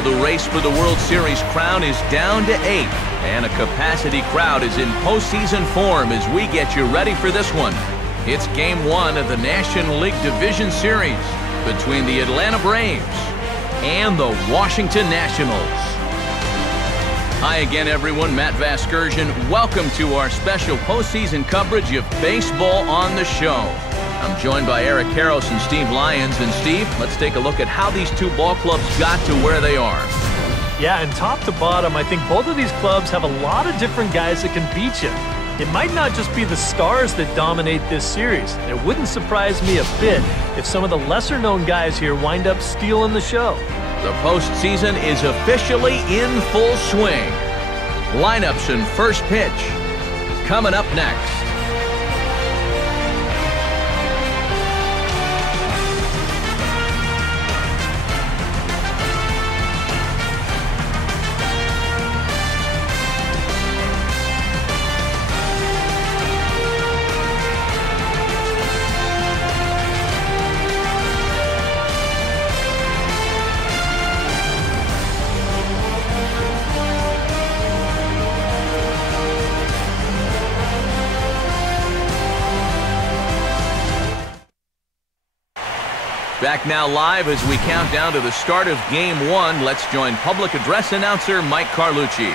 Well, the race for the World Series crown is down to 8, and a capacity crowd is in postseason form as we get you ready for this one. It's Game 1 of the National League Division Series between the Atlanta Braves and the Washington Nationals. Hi again, everyone. Matt Vasgersian. Welcome to our special postseason coverage of baseball on the show. I'm joined by Eric Karros and Steve Lyons. And Steve, let's take a look at how these two ball clubs got to where they are. Yeah, and top to bottom, I think both of these clubs have a lot of different guys that can beat you. It might not just be the stars that dominate this series. It wouldn't surprise me a bit if some of the lesser-known guys here wind up stealing the show. The postseason is officially in full swing. Lineups and first pitch coming up next. Back now live as we count down to the start of Game 1. Let's join public address announcer Mike Carlucci.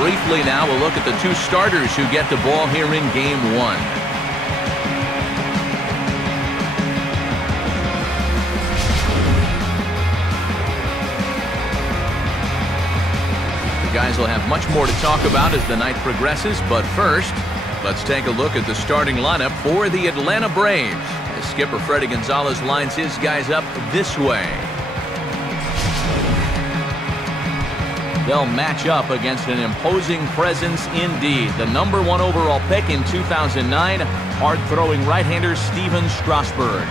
Briefly now, we'll look at the two starters who get the ball here in Game 1. The guys will have much more to talk about as the night progresses, but first, let's take a look at the starting lineup for the Atlanta Braves, as skipper Freddie Gonzalez lines his guys up this way. They'll match up against an imposing presence indeed. The #1 overall pick in 2009, hard-throwing right-hander Steven Strasburg.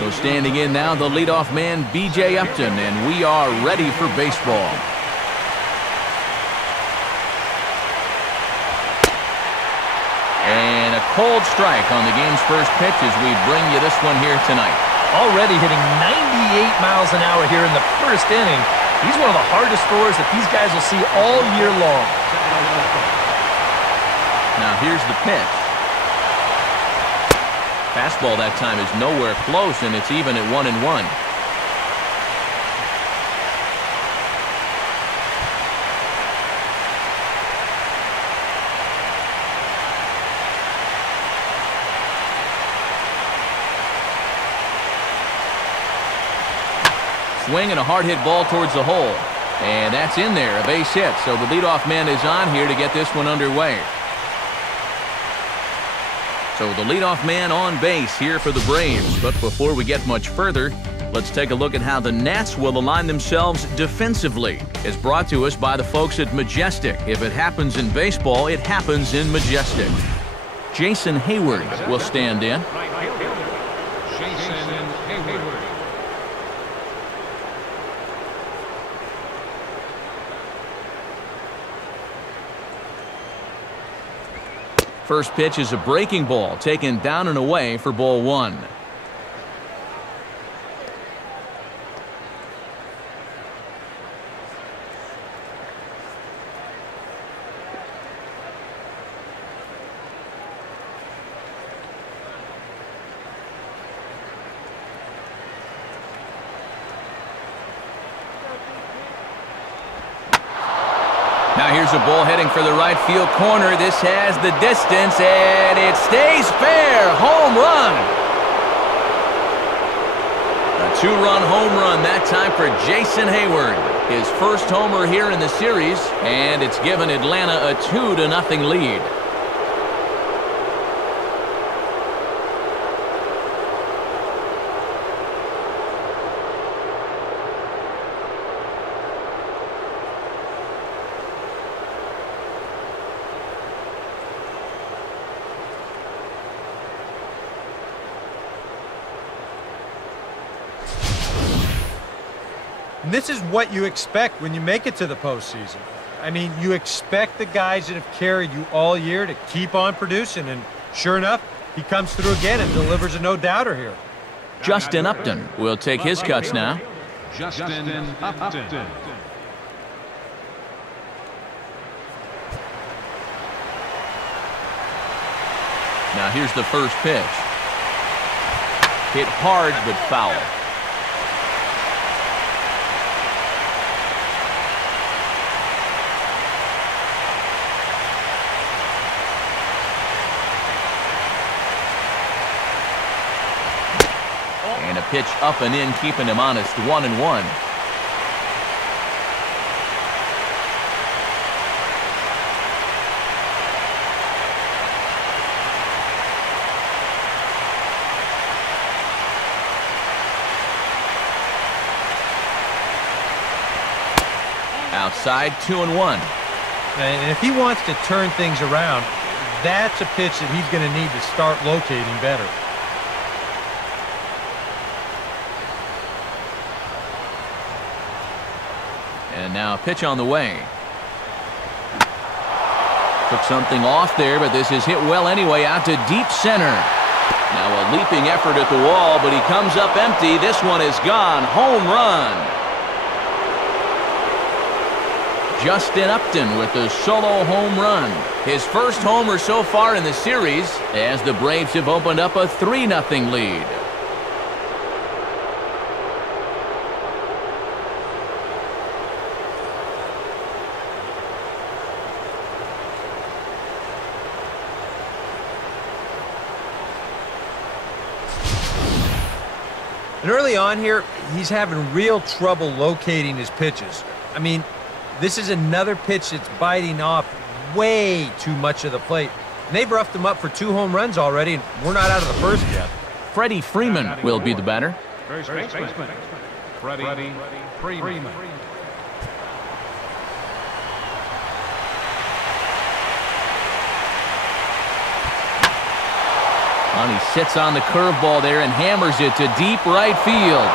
So standing in now, the leadoff man, B.J. Upton, and we are ready for baseball. And a cold strike on the game's first pitch as we bring you this one here tonight. Already hitting 98 miles an hour here in the first inning. He's one of the hardest throwers that these guys will see all year long. Now here's the pitch. Fastball that time is nowhere close, and it's even at 1-1. Swing and a hard hit ball towards the hole. And that's in there, a base hit. So the leadoff man is on here to get this one underway. So the leadoff man on base here for the Braves. But before we get much further, let's take a look at how the Nats will align themselves defensively. It's brought to us by the folks at Majestic. If it happens in baseball, it happens in Majestic. Jason Hayward will stand in. First pitch is a breaking ball, taken down and away for ball 1. Now here's a ball heading for the right field corner. This has the distance, and it stays fair. Home run. A two-run home run that time for Jason Hayward. His first homer here in the series, and it's given Atlanta a 2-0 lead. And this is what you expect when you make it to the postseason. I mean, you expect the guys that have carried you all year to keep on producing, and sure enough, he comes through again and delivers a no-doubter here. Justin Upton will take his cuts now. Justin Upton. Now here's the first pitch. Hit hard but foul. And a pitch up and in, keeping him honest, 1-1. Outside, 2-1. And if he wants to turn things around, that's a pitch that he's going to need to start locating better. And now a pitch on the way. Took something off there, but this is hit well anyway, out to deep center. Now a leaping effort at the wall, but he comes up empty. This one is gone. Home run. Justin Upton with a solo home run. His first homer so far in the series, as the Braves have opened up a 3-0 lead. And early on here, he's having real trouble locating his pitches. I mean, this is another pitch that's biting off way too much of the plate. And they've roughed him up for 2 home runs already, and we're not out of the first yet. Freddie Freeman will be the batter. First baseman, Freddie Freeman. And he sits on the curveball there and hammers it to deep right field.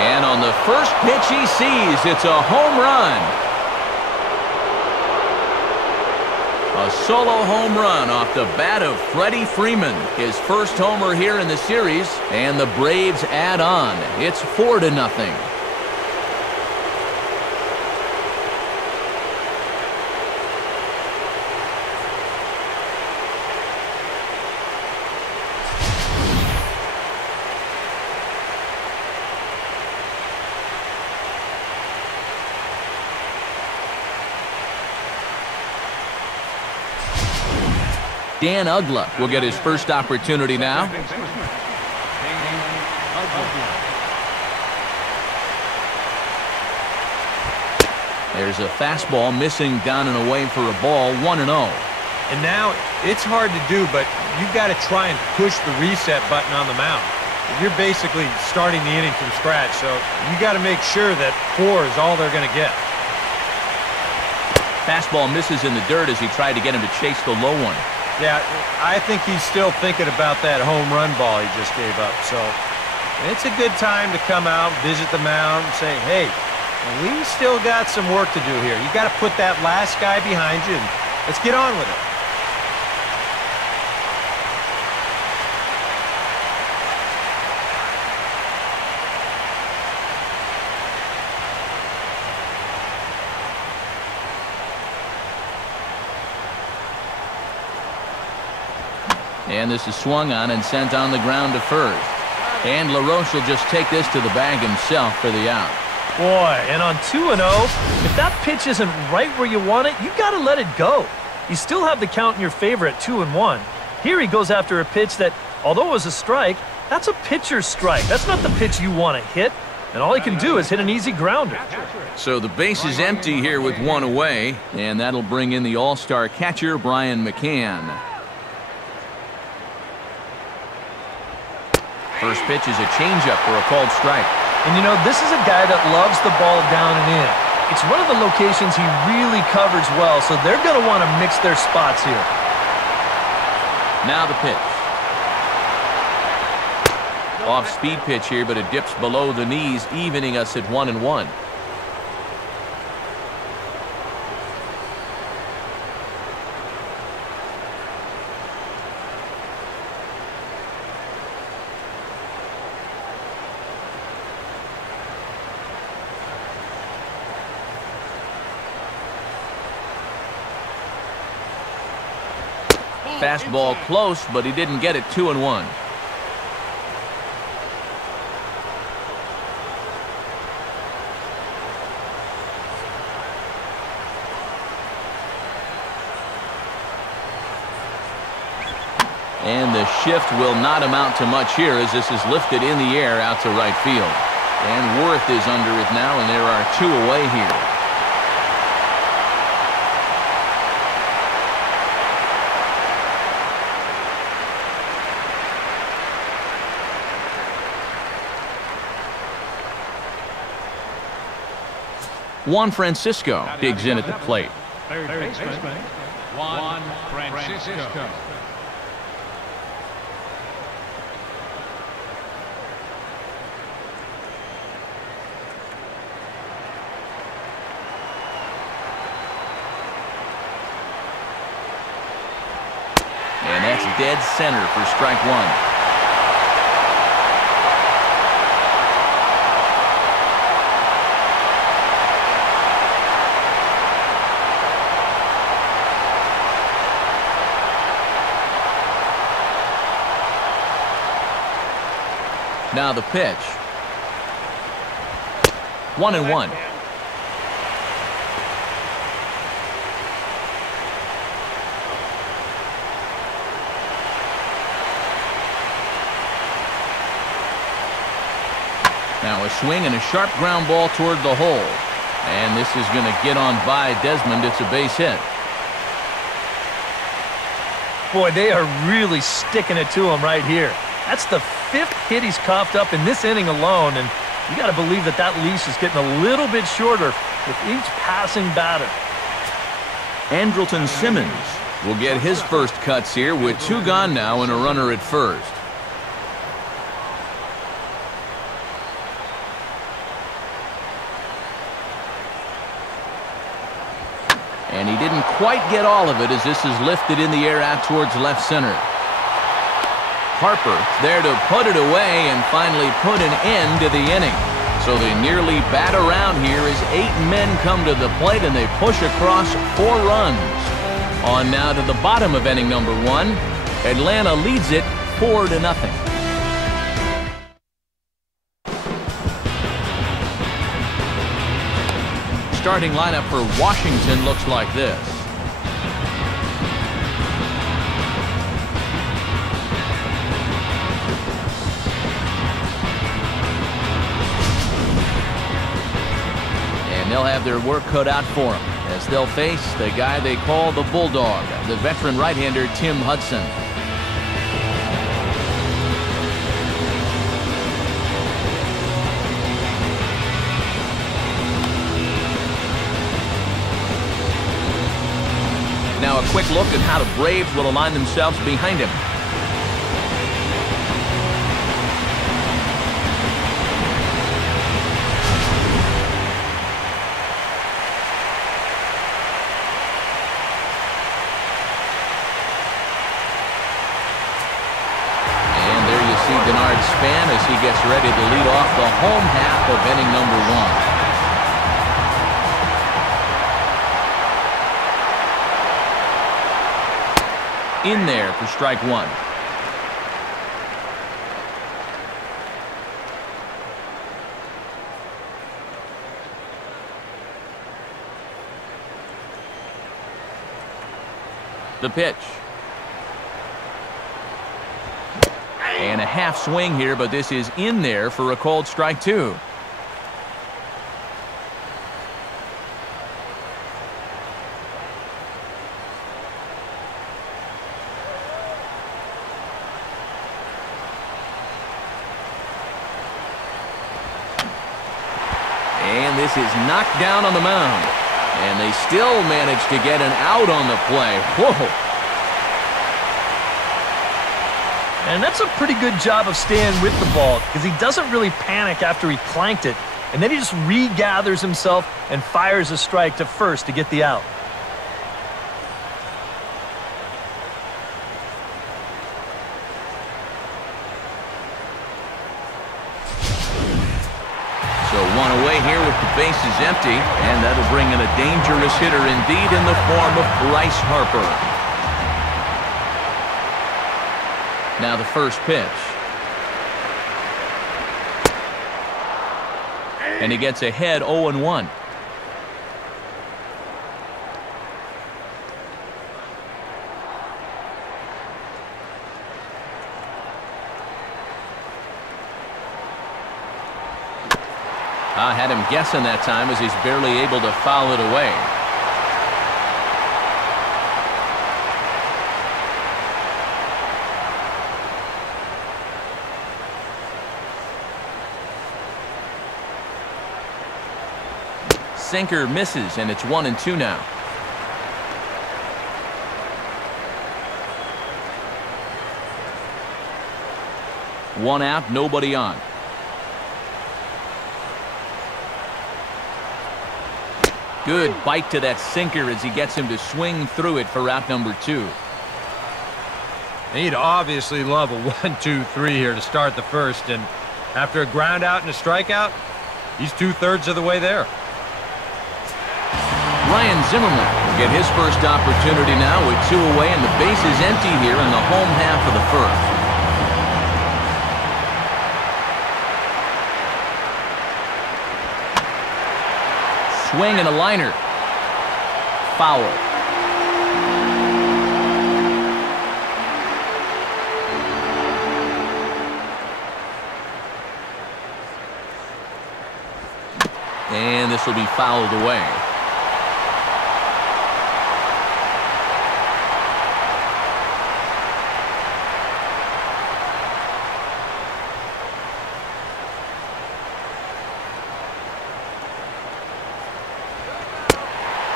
And on the first pitch he sees, it's a home run. A solo home run off the bat of Freddie Freeman. His first homer here in the series, and the Braves add on. It's 4-0. Dan Uggla will get his first opportunity now. There's a fastball missing down and away for a ball, 1-0. And now it's hard to do, but you've got to try and push the reset button on the mound. You're basically starting the inning from scratch, so you got to make sure that 4 is all they're going to get. Fastball misses in the dirt as he tried to get him to chase the low one. Yeah, I think he's still thinking about that home run ball he just gave up. So it's a good time to come out, visit the mound, and say, hey, we still got some work to do here. You got to put that last guy behind you, and let's get on with it. And this is swung on and sent on the ground to first. And LaRoche will just take this to the bag himself for the out. Boy, and on 2-0, if that pitch isn't right where you want it, you got to let it go. You still have the count in your favor at 2-1. Here he goes after a pitch that, although it was a strike, that's a pitcher's strike. That's not the pitch you want to hit. And all he can do is hit an easy grounder. So the base is empty here with 1 away. And that'll bring in the all-star catcher, Brian McCann. First pitch is a changeup for a called strike. And you know, this is a guy that loves the ball down and in. It's one of the locations he really covers well, so they're going to want to mix their spots here. Now the pitch. Off-speed pitch here, but it dips below the knees, evening us at 1-1. fastball close, but he didn't get it. 2-1. And the shift will not amount to much here as this is lifted in the air out to right field. And Worth is under it now, and there are 2 away here. Juan Francisco digs in at the plate. Third baseman, Juan Francisco. And that's dead center for strike 1. Now the pitch. 1-1. Now a swing and a sharp ground ball toward the hole. And this is going to get on by Desmond. It's a base hit. Boy, they are really sticking it to him right here. That's the 5th hit he's coughed up in this inning alone, and you got to believe that that leash is getting a little bit shorter with each passing batter. Andrelton Simmons will get his first cuts here with 2 gone now and a runner at first. And he didn't quite get all of it as this is lifted in the air out towards left center. Harper there to put it away and finally put an end to the inning. So they nearly bat around here as 8 men come to the plate and they push across 4 runs. On now to the bottom of inning number 1. Atlanta leads it 4-0. Starting lineup for Washington looks like this. And they'll have their work cut out for them as they'll face the guy they call the Bulldog, the veteran right-hander Tim Hudson. Now a quick look at how the Braves will align themselves behind him. Span as he gets ready to lead off the home half of inning number 1. In there for strike 1. The pitch. And a half swing here, but this is in there for a called strike 2. And this is knocked down on the mound. And they still manage to get an out on the play. Whoa. And that's a pretty good job of staying with the ball because he doesn't really panic after he clanked it. And then he just regathers himself and fires a strike to first to get the out. So 1 away here with the bases empty. And that'll bring in a dangerous hitter indeed in the form of Bryce Harper. Now the first pitch. And he gets ahead 0-1. I had him guessing that time as he's barely able to foul it away. Sinker misses, and it's 1-2 now. One out, nobody on. Good bite to that sinker as he gets him to swing through it for out number 2. He'd obviously love a 1-2-3 here to start the first, and after a ground out and a strikeout, he's 2/3 of the way there. Ryan Zimmerman will get his first opportunity now with 2 away, and the base is empty here in the home half of the first. Swing and a liner. Foul. And this will be fouled away.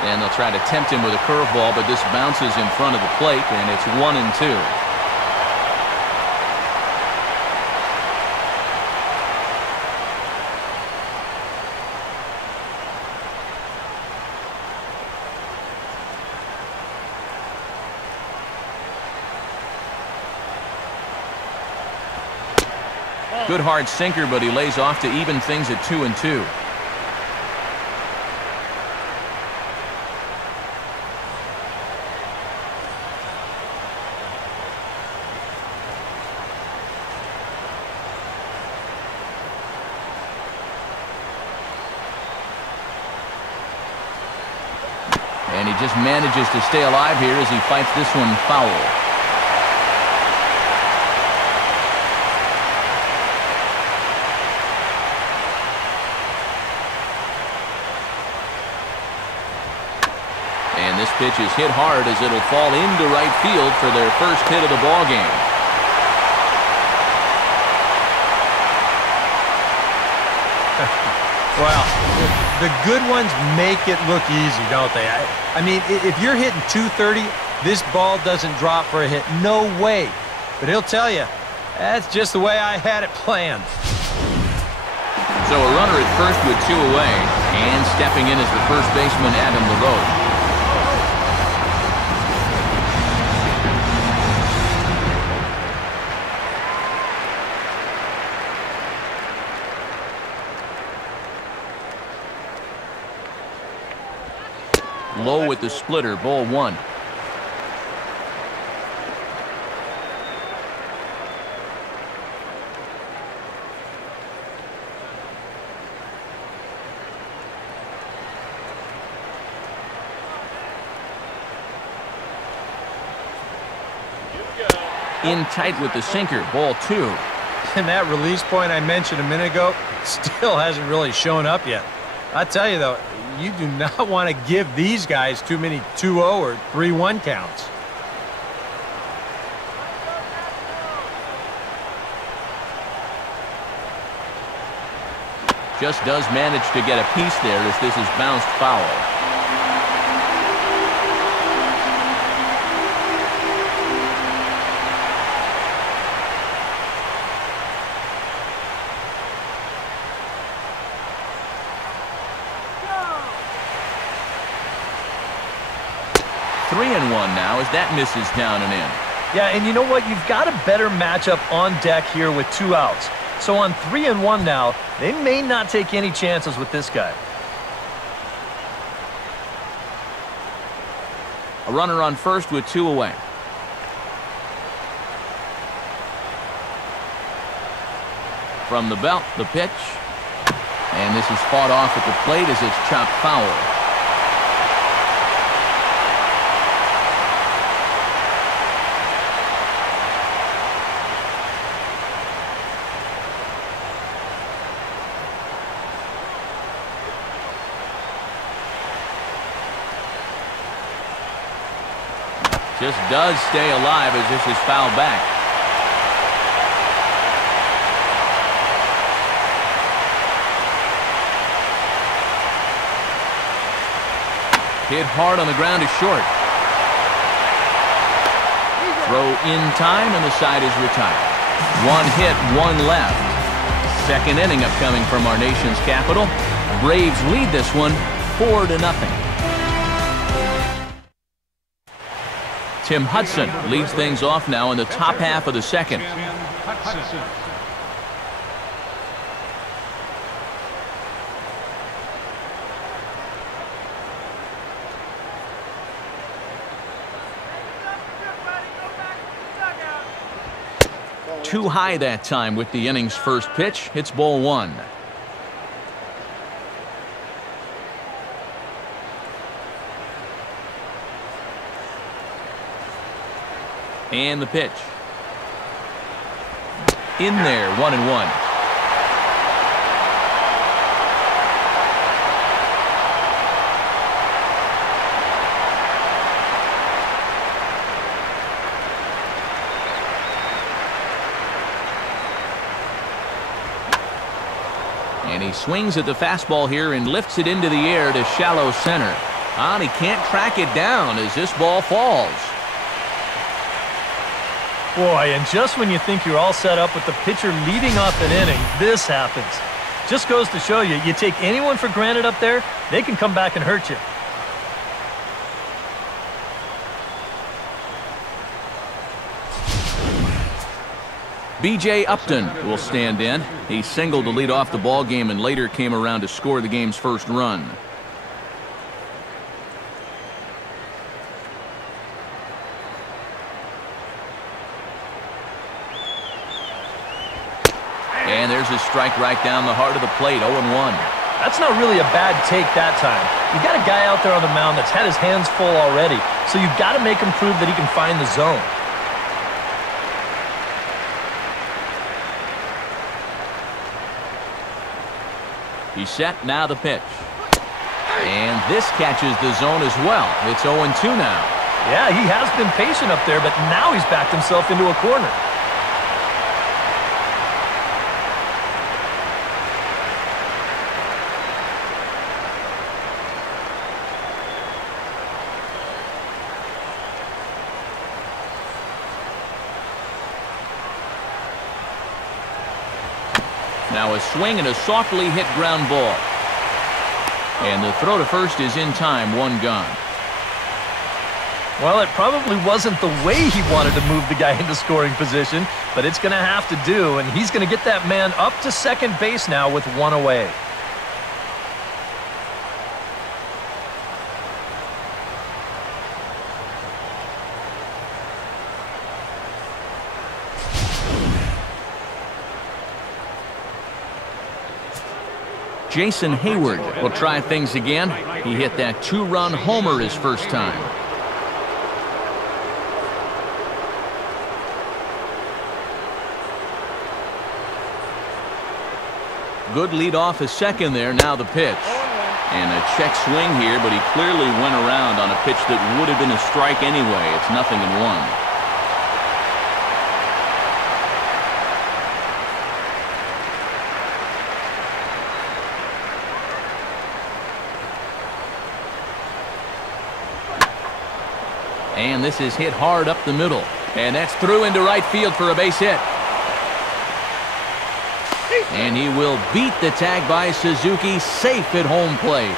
And they'll try to tempt him with a curveball, but this bounces in front of the plate, and it's 1-2. Good hard sinker, but he lays off to even things at 2-2. And he just manages to stay alive here as he fights this one foul. And this pitch is hit hard as it'll fall into right field for their first hit of the ball game. Well, the good ones make it look easy, don't they? I mean, if you're hitting 230, this ball doesn't drop for a hit. No way. But he'll tell you, that's just the way I had it planned. So a runner at first with 2 away, and stepping in as the first baseman, Adam LeBeau. Low with the splitter, ball 1. In tight with the sinker, ball 2. And that release point I mentioned a minute ago still hasn't really shown up yet. I tell you, though, you do not want to give these guys too many 2-0 or 3-1 counts. Just does manage to get a piece there as this is bounced foul. Now as that misses down and in. Yeah, and you know what? You've got a better matchup on deck here with 2 outs. So on 3-1 now, they may not take any chances with this guy. A runner on first with 2 away. From the belt, the pitch. And this is fought off at the plate as it's chopped foul. Just does stay alive as this is fouled back. Hit hard on the ground is short. Throw in time and the side is retired. One hit, one left. Second inning upcoming from our nation's capital. Braves lead this one 4-0. Tim Hudson leads things off now in the top half of the second. Too high that time with the inning's first pitch. It's ball one. And the pitch. In there, 1-1. And he swings at the fastball here and lifts it into the air to shallow center. And he can't track it down as this ball falls. Boy, and just when you think you're all set up with the pitcher leading off an inning, this happens. Just goes to show you, you take anyone for granted up there, they can come back and hurt you. B.J. Upton will stand in. He singled to lead off the ball game and later came around to score the game's first run. And there's a strike right down the heart of the plate, 0-1. That's not really a bad take that time. You've got a guy out there on the mound that's had his hands full already, so you've got to make him prove that he can find the zone. He's set, now the pitch. And this catches the zone as well. It's 0-2 now. Yeah, he has been patient up there, but now he's backed himself into a corner. Now a swing and a softly hit ground ball. And the throw to first is in time, one gone. Well, it probably wasn't the way he wanted to move the guy into scoring position, but it's going to have to do, and he's going to get that man up to second base now with one away. Jason Hayward will try things again. He hit that two-run homer his first time. Good lead off a second there, now the pitch. And a check swing here, but he clearly went around on a pitch that would have been a strike anyway. It's 0-1. And this is hit hard up the middle. And that's through into right field for a base hit. And he will beat the tag by Suzuki, safe at home plate.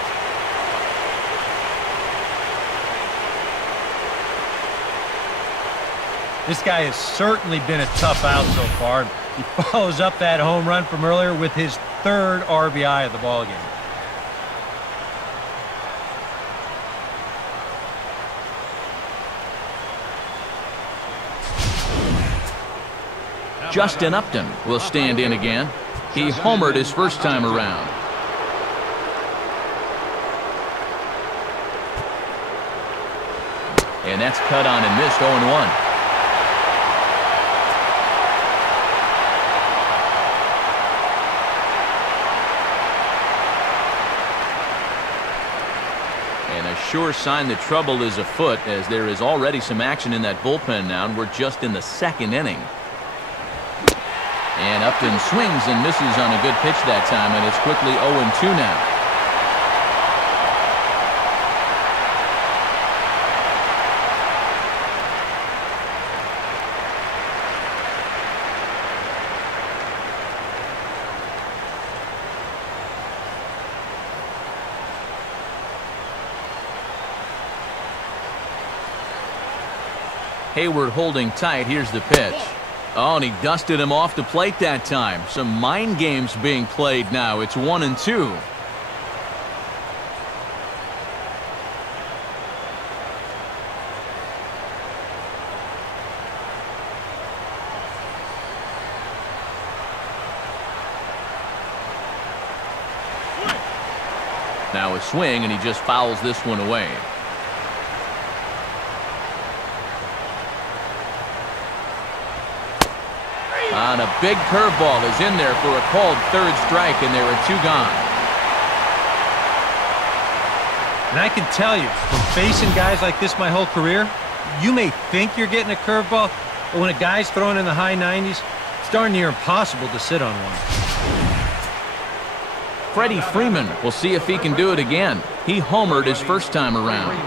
This guy has certainly been a tough out so far. He follows up that home run from earlier with his third RBI of the ballgame. Justin Upton will stand in again. He homered his first time around. And that's cut on and missed, 0-1. And a sure sign that trouble is afoot, as there is already some action in that bullpen now, and we're just in the second inning. And Upton swings and misses on a good pitch that time, and it's quickly 0-2 now. Hayward holding tight. Here's the pitch. Oh, and he dusted him off the plate that time. Some mind games being played now. It's 1-2. Now a swing, and he just fouls this one away. On a big curveball is in there for a called third strike, and there are 2 gone. And I can tell you, from facing guys like this my whole career, you may think you're getting a curveball, but when a guy's throwing in the high 90s, it's darn near impossible to sit on one. Freddie Freeman will see if he can do it again. He homered his first time around.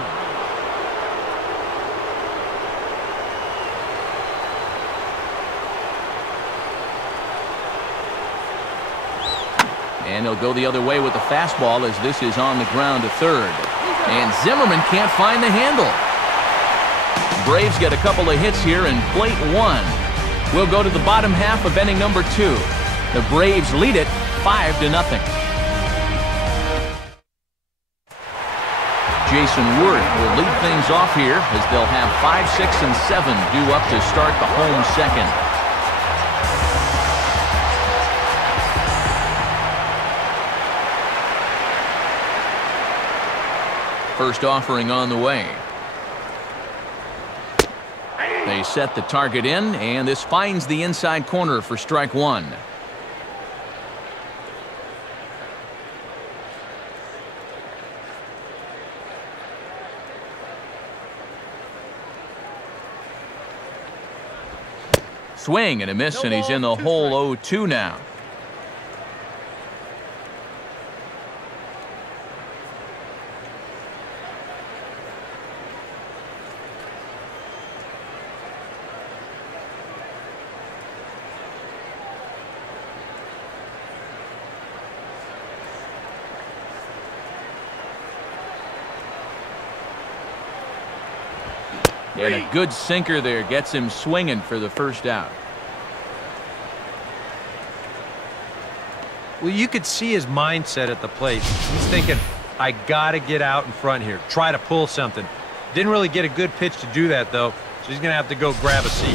And he'll go the other way with the fastball, as this is on the ground to third. And Zimmerman can't find the handle. Braves get a couple of hits here in plate 1. We'll go to the bottom half of inning number 2. The Braves lead it 5-0. Jason Worth will lead things off here, as they'll have 5, 6, and 7 due up to start the home second. First offering on the way. They set the target in, and this finds the inside corner for strike 1. Swing and a miss, and he's in the hole 0-2 now. And a good sinker there gets him swinging for the first out. Well, you could see his mindset at the plate. He's thinking, I got to get out in front here, try to pull something. Didn't really get a good pitch to do that, though, so he's going to have to go grab a seat.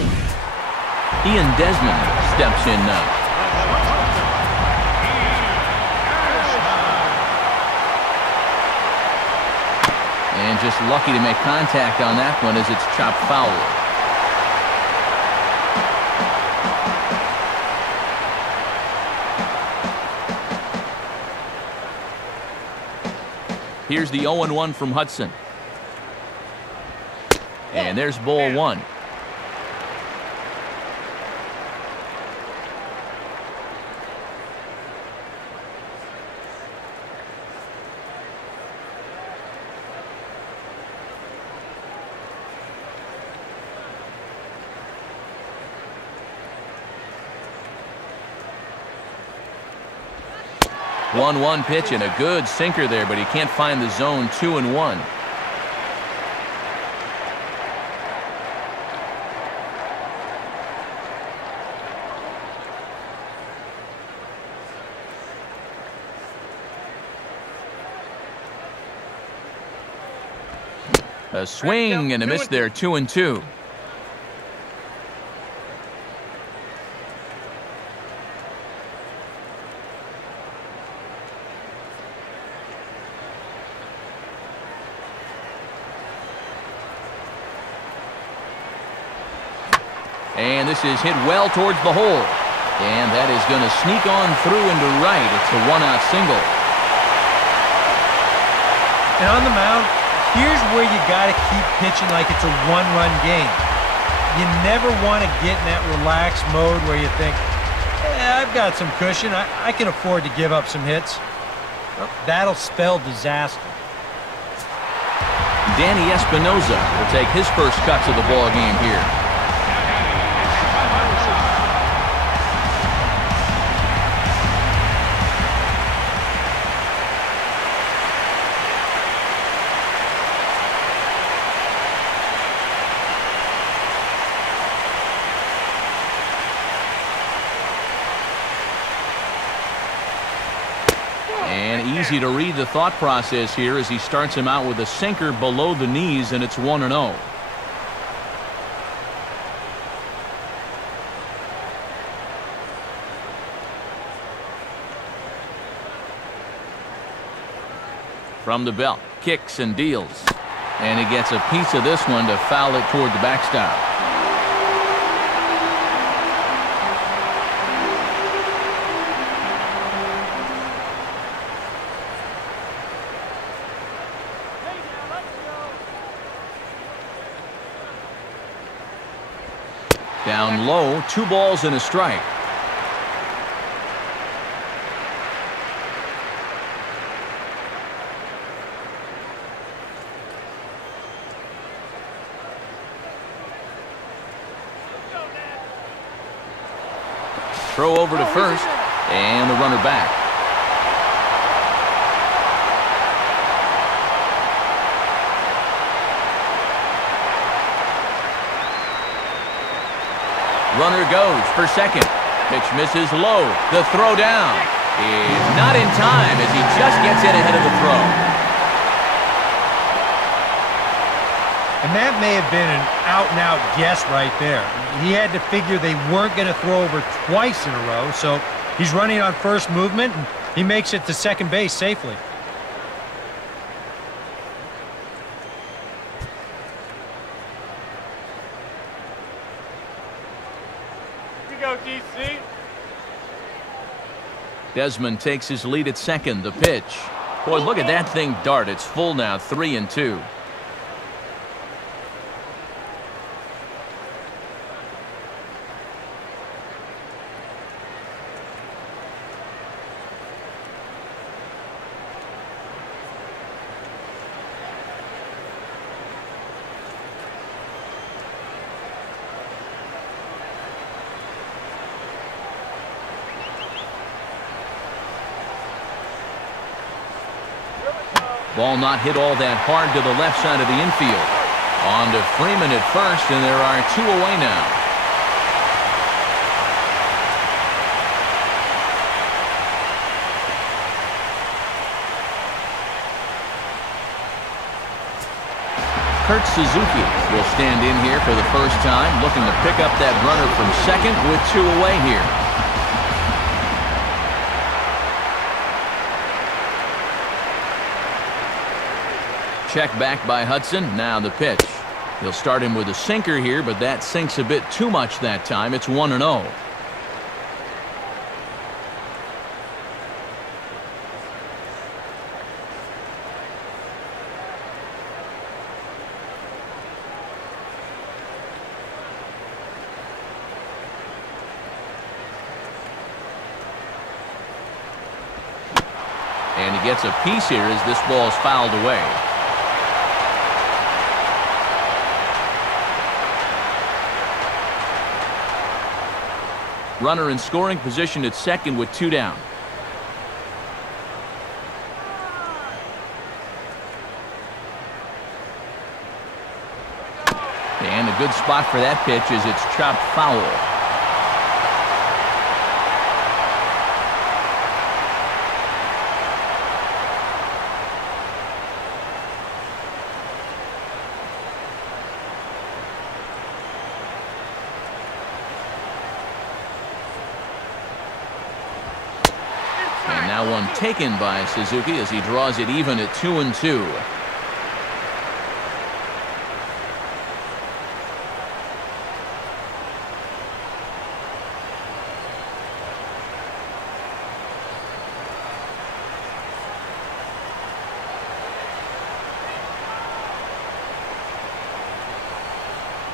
Ian Desmond steps in now. And just lucky to make contact on that one, as it's chopped foul. Here's the 0-1 from Hudson. And there's ball 1. One pitch and a good sinker there, but he can't find the zone. 2-1. A swing and a miss there. 2-2. And this is hit well towards the hole. And that is going to sneak on through into right. It's a one-out single. And on the mound, here's where you got to keep pitching like it's a one-run game. You never want to get in that relaxed mode where you think, yeah, I've got some cushion. I can afford to give up some hits. Well, that'll spell disaster. Danny Espinoza will take his first cuts of the ball game here. And easy to read the thought process here as he starts him out with a sinker below the knees, and it's 1-0. From the belt, kicks and deals. And he gets a piece of this one to foul it toward the backstop. Down low, 2 balls and a strike. Throw over to first, and the runner back. Runner goes for second. Pitch misses low. The throw down is not in time as he just gets in ahead of the throw. And that may have been an out-and-out guess right there. He had to figure they weren't going to throw over twice in a row, so he's running on first movement, and he makes it to second base safely. DC. Desmond takes his lead at second. The pitch. Boy, look at that thing dart. It's full now, 3-2. Ball not hit all that hard to the left side of the infield. On to Freeman at first, and there are 2 away now. Kurt Suzuki will stand in here for the first time, looking to pick up that runner from second with 2 away here. Check back by Hudson. Now the pitch. He'll start him with a sinker here, but that sinks a bit too much that time. It's 1-0. And he gets a piece here as this ball's fouled away. Runner in scoring position at second with 2 down. And a good spot for that pitch as it's chopped foul. And now one taken by Suzuki as he draws it even at 2-2.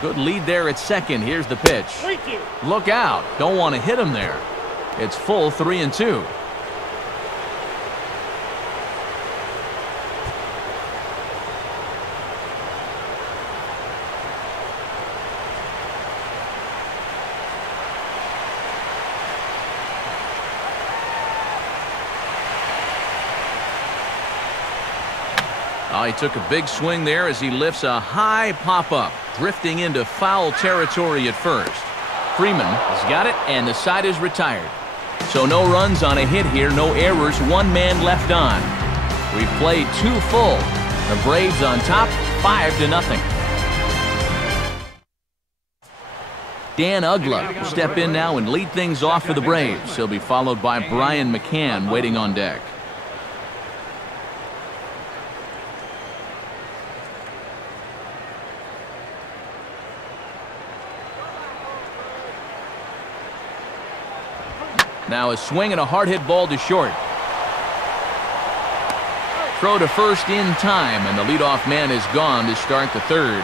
Good lead there at second. Here's the pitch. Look out. Don't want to hit him there. It's full 3-2. Oh, he took a big swing there as he lifts a high pop-up, drifting into foul territory at first. Freeman has got it, and the side is retired. So no runs on a hit here, no errors, one man left on. We've played 2 full. The Braves on top, 5-0. Dan Uggla will step in now and lead things off for the Braves. He'll be followed by Brian McCann waiting on deck. Now a swing and a hard hit ball to short. Throw to first in time, and the leadoff man is gone to start the third.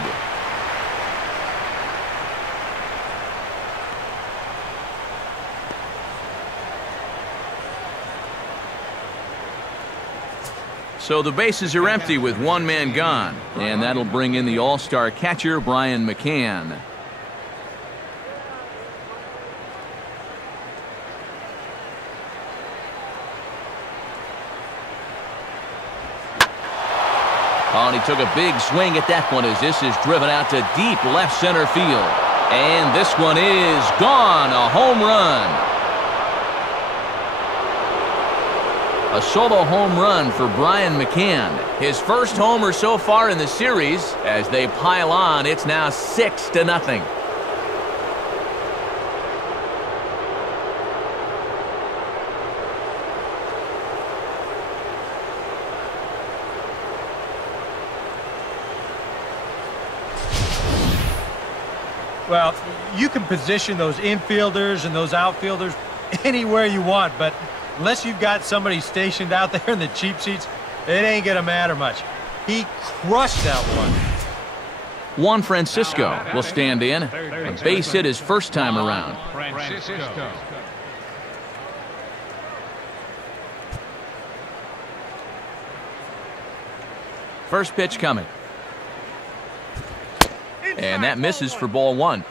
So the bases are empty with one man gone, and that'll bring in the all-star catcher, Brian McCann. Oh, and he took a big swing at that one as this is driven out to deep left center field. And this one is gone, a home run. A solo home run for Brian McCann. His first homer so far in the series. As they pile on, it's now 6-0. Well, you can position those infielders and those outfielders anywhere you want, but unless you've got somebody stationed out there in the cheap seats, it ain't going to matter much. He crushed that one. Juan Francisco will stand in. A base hit his first time around. Francisco. First pitch coming. And that misses for ball 1.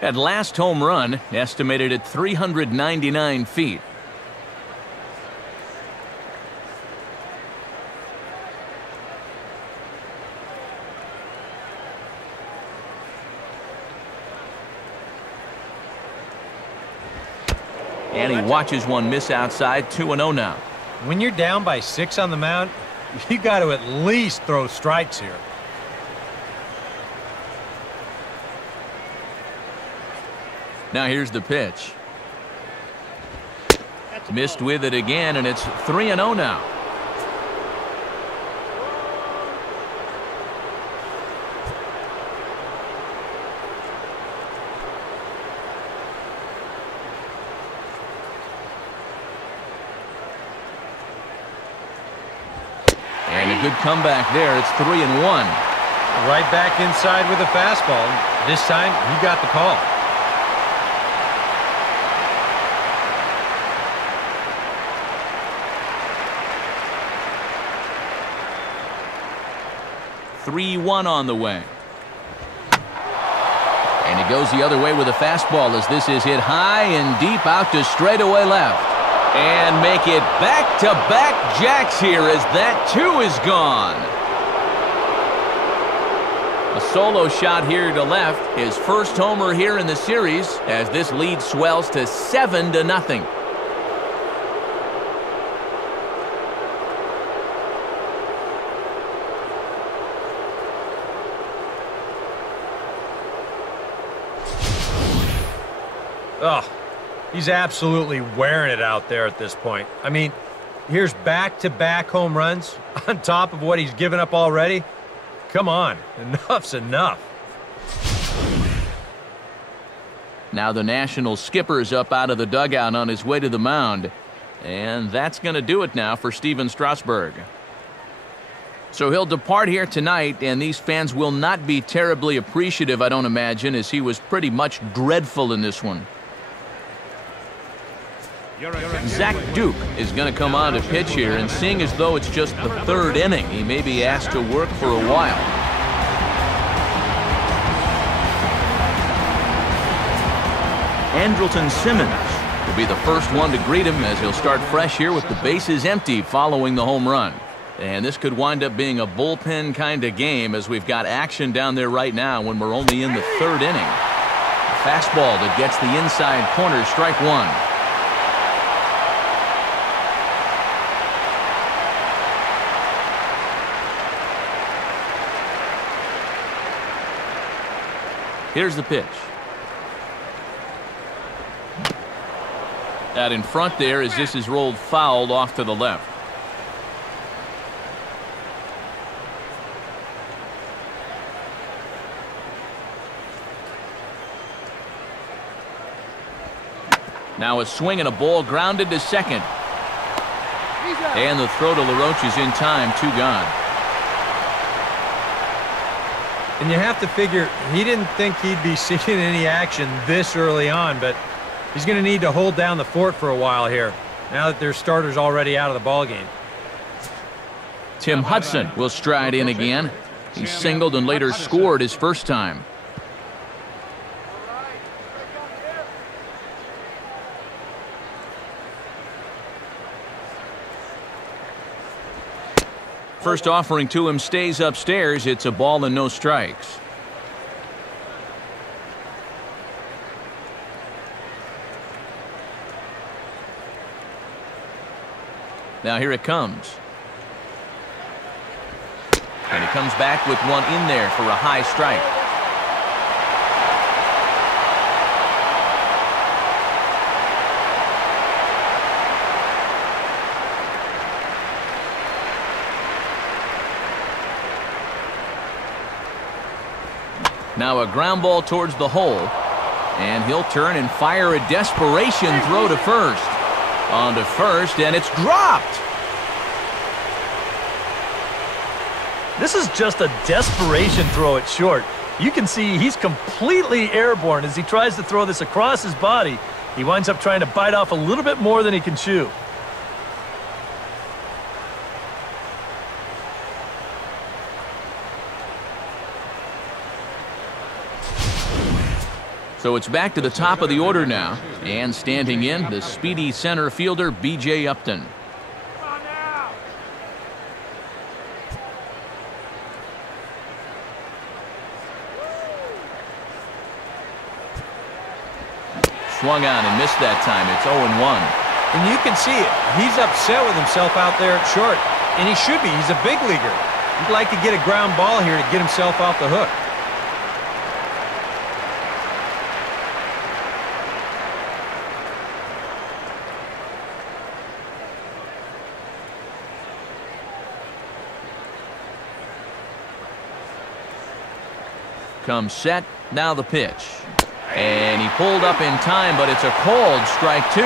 That last home run estimated at 399 feet. And he watches one miss outside, 2-0 now. When you're down by 6 on the mound, you got to at least throw strikes here. Now here's the pitch. Missed with it again, and it's 3-0 now. And a good comeback there. It's 3-1. Right back inside with a fastball. This time, you got the call. (3-1) on the way. And he goes the other way with a fastball as this is hit high and deep out to straightaway left. And make it back-to-back jacks here as that too is gone. A solo shot here to left. His first homer here in the series as this lead swells to 7-0. Oh, he's absolutely wearing it out there at this point. I mean, here's back-to-back home runs on top of what he's given up already. Come on, enough's enough. Now the National skipper's up out of the dugout on his way to the mound. And that's going to do it now for Steven Strasburg. So he'll depart here tonight, and these fans will not be terribly appreciative, I don't imagine, as he was pretty much dreadful in this one. Zach Duke is going to come on to pitch here, and seeing as though it's just the third inning, he may be asked to work for a while. Andrelton Simmons will be the first one to greet him as he'll start fresh here with the bases empty following the home run. And this could wind up being a bullpen kind of game as we've got action down there right now when we're only in the third inning. A fastball that gets the inside corner, strike one. Here's the pitch. Out in front there as this is rolled foul off to the left. Now a swing and a ball grounded to second. And the throw to LaRoche is in time, two gone. And you have to figure he didn't think he'd be seeing any action this early on, but he's going to need to hold down the fort for a while here, now that their starter's already out of the ballgame. Tim Hudson will stride in again. He singled and later scored his first time. First offering to him stays upstairs. It's a ball and no strikes. Now here it comes. And he comes back with one in there for a high strike. Now a ground ball towards the hole, and he'll turn and fire a desperation throw to first. On to first, and it's dropped. This is just a desperation throw at short. You can see he's completely airborne as he tries to throw this across his body. He winds up trying to bite off a little bit more than he can chew. So it's back to the top of the order now, and standing in, the speedy center fielder, B.J. Upton. Swung on and missed that time. It's 0-1. And you can see it. He's upset with himself out there at short, and he should be. He's a big leaguer. He'd like to get a ground ball here to get himself off the hook. Comes set, now the pitch. And he pulled up in time, but it's a called strike two.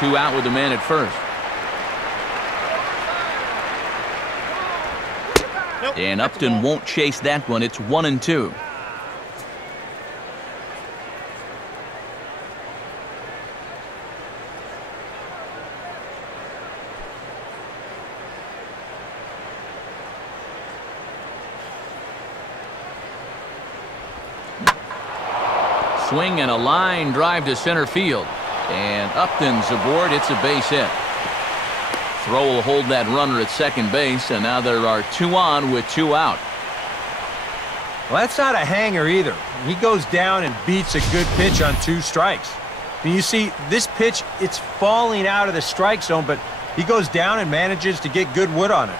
Two out with the man at first. And Upton won't chase that one. It's 1-2. Swing and a line drive to center field. And Upton's aboard. It's a base hit. Throw will hold that runner at second base, and now there are two on with two out. Well, that's not a hanger either. He goes down and beats a good pitch on two strikes. And you see, this pitch, it's falling out of the strike zone, but he goes down and manages to get good wood on it.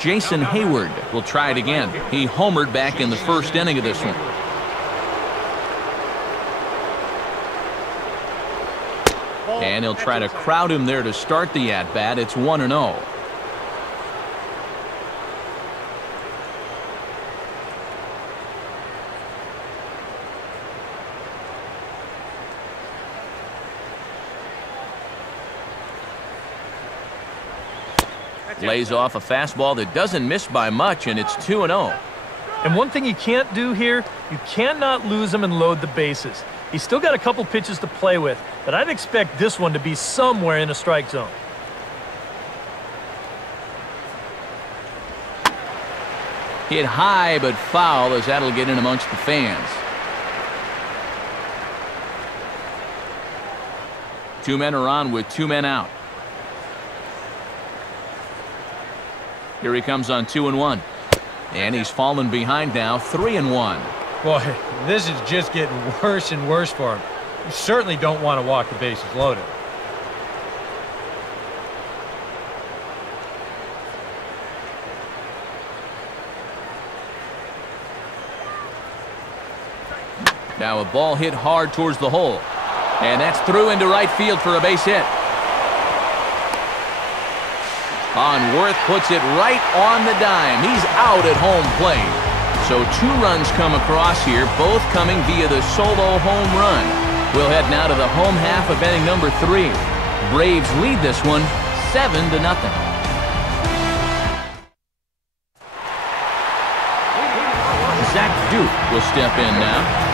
Jason Hayward will try it again. He homered back in the first inning of this one. And he'll try to crowd him there to start the at-bat. It's 1-0. Lays off a fastball that doesn't miss by much, and it's 2-0. And one thing you can't do here, you cannot lose him and load the bases. He's still got a couple pitches to play with, but I'd expect this one to be somewhere in a strike zone. Hit high but foul, as that'll get in amongst the fans. 2 men are on with 2 men out. Here he comes on 2-1. And he's fallen behind now, 3-1. Boy, this is just getting worse and worse for him. You certainly don't want to walk the bases loaded. Now a ball hit hard towards the hole. And that's through into right field for a base hit. Onworth puts it right on the dime. He's out at home plate. So 2 runs come across here, both coming via the solo home run. We'll head now to the home half of inning number 3. Braves lead this one 7-0. Zach Duke will step in now.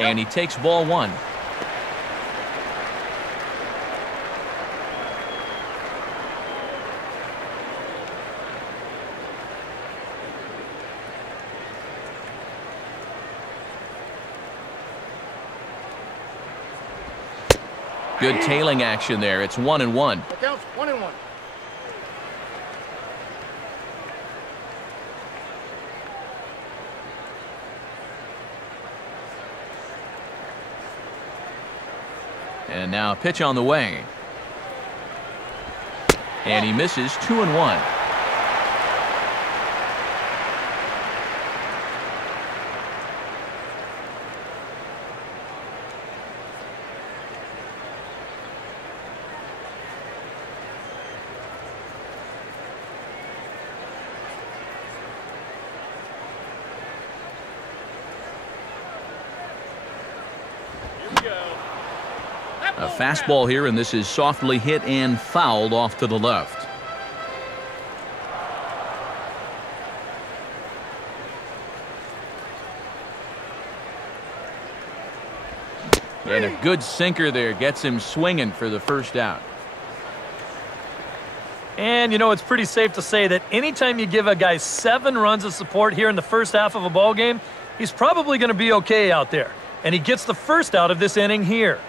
And he takes ball 1. Good tailing action there. It's 1-1. It counts 1-1. And now a pitch on the way. And he misses 2-1. A fastball here, and this is softly hit and fouled off to the left. And a good sinker there gets him swinging for the first out. And, you know, it's pretty safe to say that anytime you give a guy 7 runs of support here in the first half of a ball game, he's probably going to be okay out there. And he gets the first out of this inning here.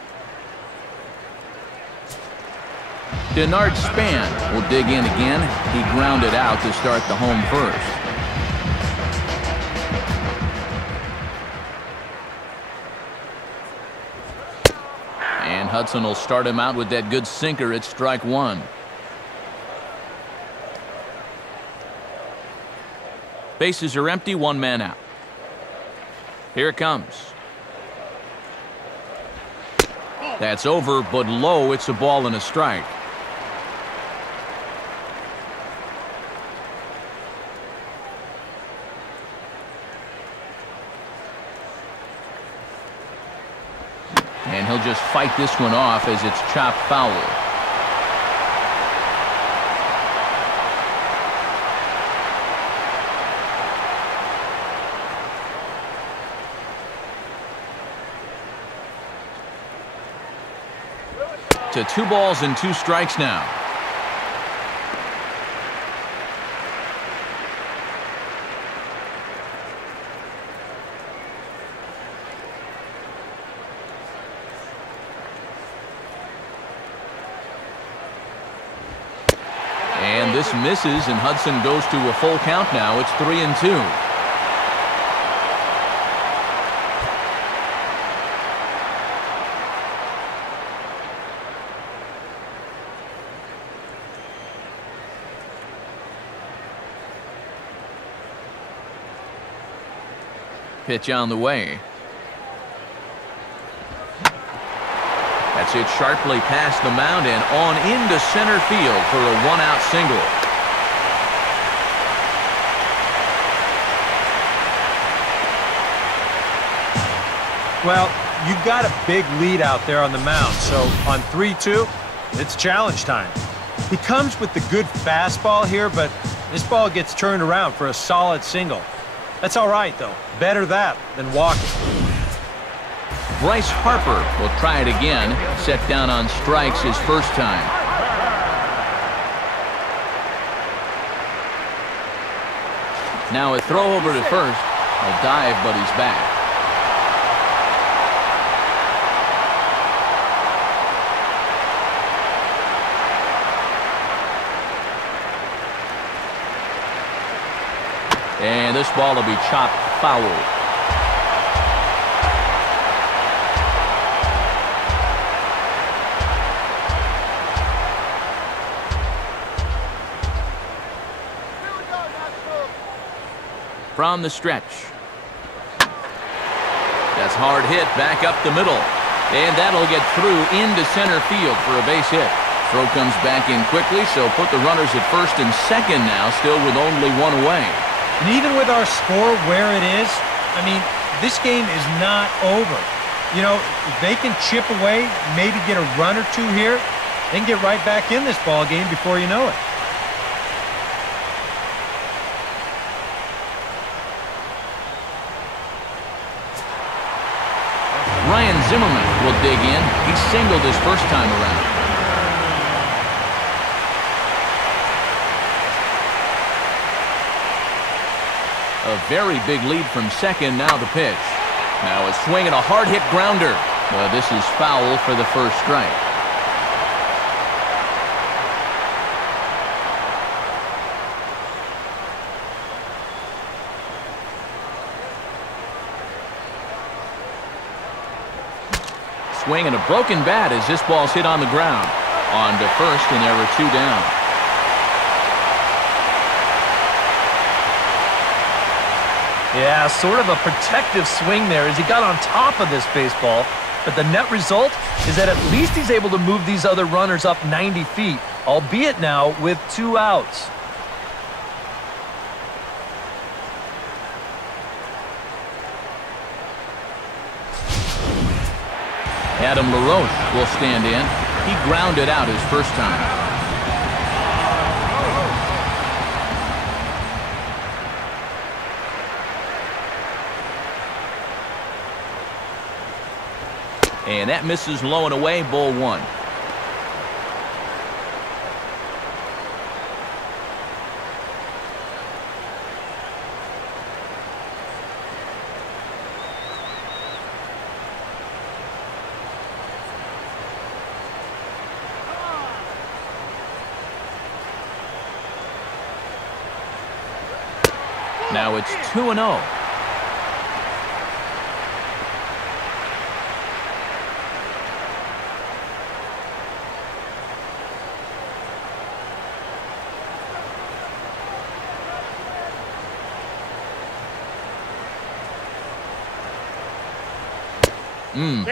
Denard Span will dig in again. He grounded out to start the home first. And Hudson will start him out with that good sinker at strike 1. Bases are empty, 1 man out. Here it comes. That's over, but low. It's a ball and a strike. And he'll just fight this one off as it's chopped foul. To 2 balls and 2 strikes now. And this misses, and Hudson goes to a full count now. It's 3-2. Pitch on the way. That's it sharply past the mound and on into center field for a 1-out single. Well, you've got a big lead out there on the mound, so on 3-2, it's challenge time. He comes with the good fastball here, but this ball gets turned around for a solid single. That's all right, though. Better that than walking. Bryce Harper will try it again. Set down on strikes his first time. Now a throw over to first. A dive, but he's back. And this ball will be chopped foul. From the stretch. That's hard hit back up the middle. And that'll get through into center field for a base hit. Throw comes back in quickly, so put the runners at first and second now, still with only one away. And even with our score where it is, I mean, this game is not over. You know, if they can chip away, maybe get a run or two here, they can get right back in this ball game before you know it. Ryan Zimmerman will dig in. He singled his first time around. A very big lead from second. Now the pitch. Now a swing and a hard hit grounder. Well, this is foul for the first strike. Swing and a broken bat as this ball's hit on the ground. On to first, and there are two down. Yeah, sort of a protective swing there as he got on top of this baseball. But the net result is that at least he's able to move these other runners up 90 feet, albeit now with 2 outs. Adam LaRoche will stand in. He grounded out his first time. And that misses low and away, ball 1. Now it's 2-0.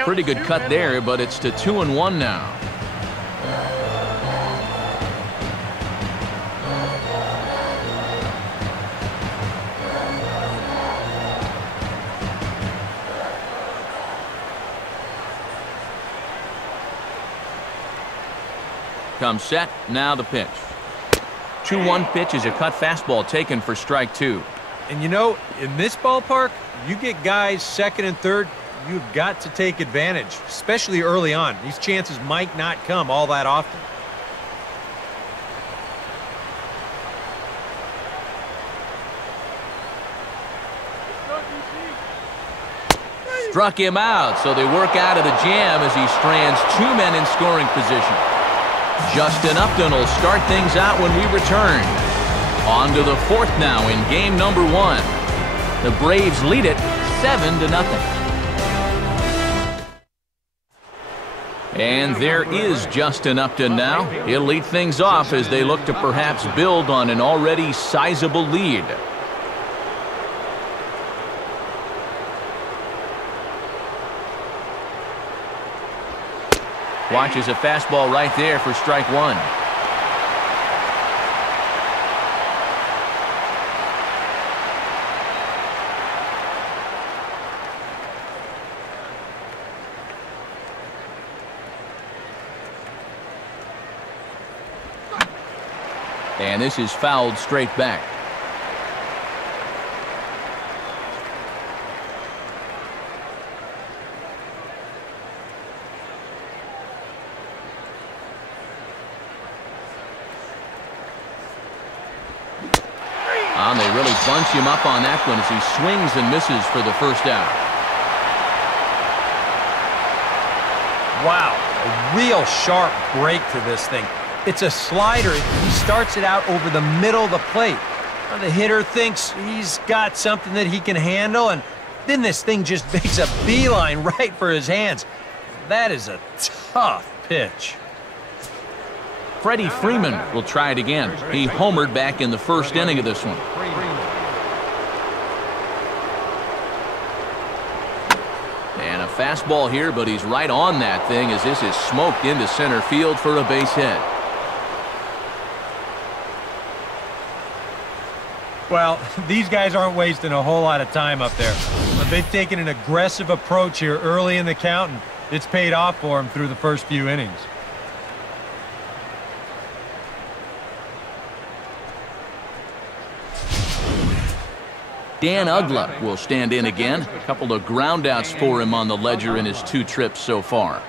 Pretty good cut there, but it's to 2-1 now. Comes set, now the pitch. 2-1 pitch is a cut fastball taken for strike 2. And you know, in this ballpark, you get guys second and third, you've got to take advantage, especially early on. These chances might not come all that often. Struck him out, so they work out of the jam as he strands 2 men in scoring position. Justin Upton will start things out when we return. On to the 4th now in game number 1. The Braves lead it 7-0. And there is Justin Upton now. He'll lead things off as they look to perhaps build on an already sizable lead. Watches a fastball right there for strike 1. And this is fouled straight back. And they really bunch him up on that one as he swings and misses for the first out. Wow, a real sharp break to this thing. It's a slider. He starts it out over the middle of the plate. Now the hitter thinks he's got something that he can handle, and then this thing just makes a beeline right for his hands. That is a tough pitch. Freddie Freeman will try it again. He homered back in the first inning of this one. And a fastball here, but he's right on that thing as this is smoked into center field for a base hit. Well, these guys aren't wasting a whole lot of time up there. But they've taken an aggressive approach here early in the count, and it's paid off for them through the first few innings. Dan Uggla will stand in again. A couple of groundouts for him on the ledger in his 2 trips so far.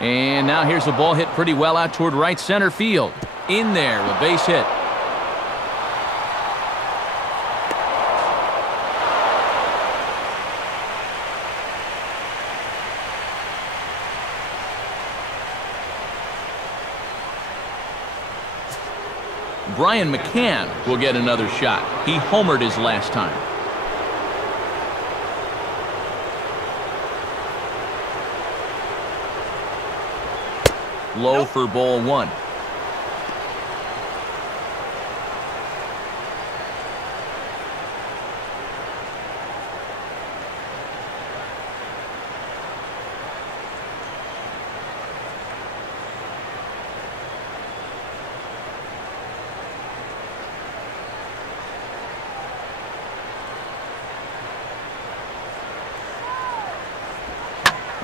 And now here's a ball hit pretty well out toward right center field. In there, a base hit. Brian McCann will get another shot. He homered his last time. Low for ball 1.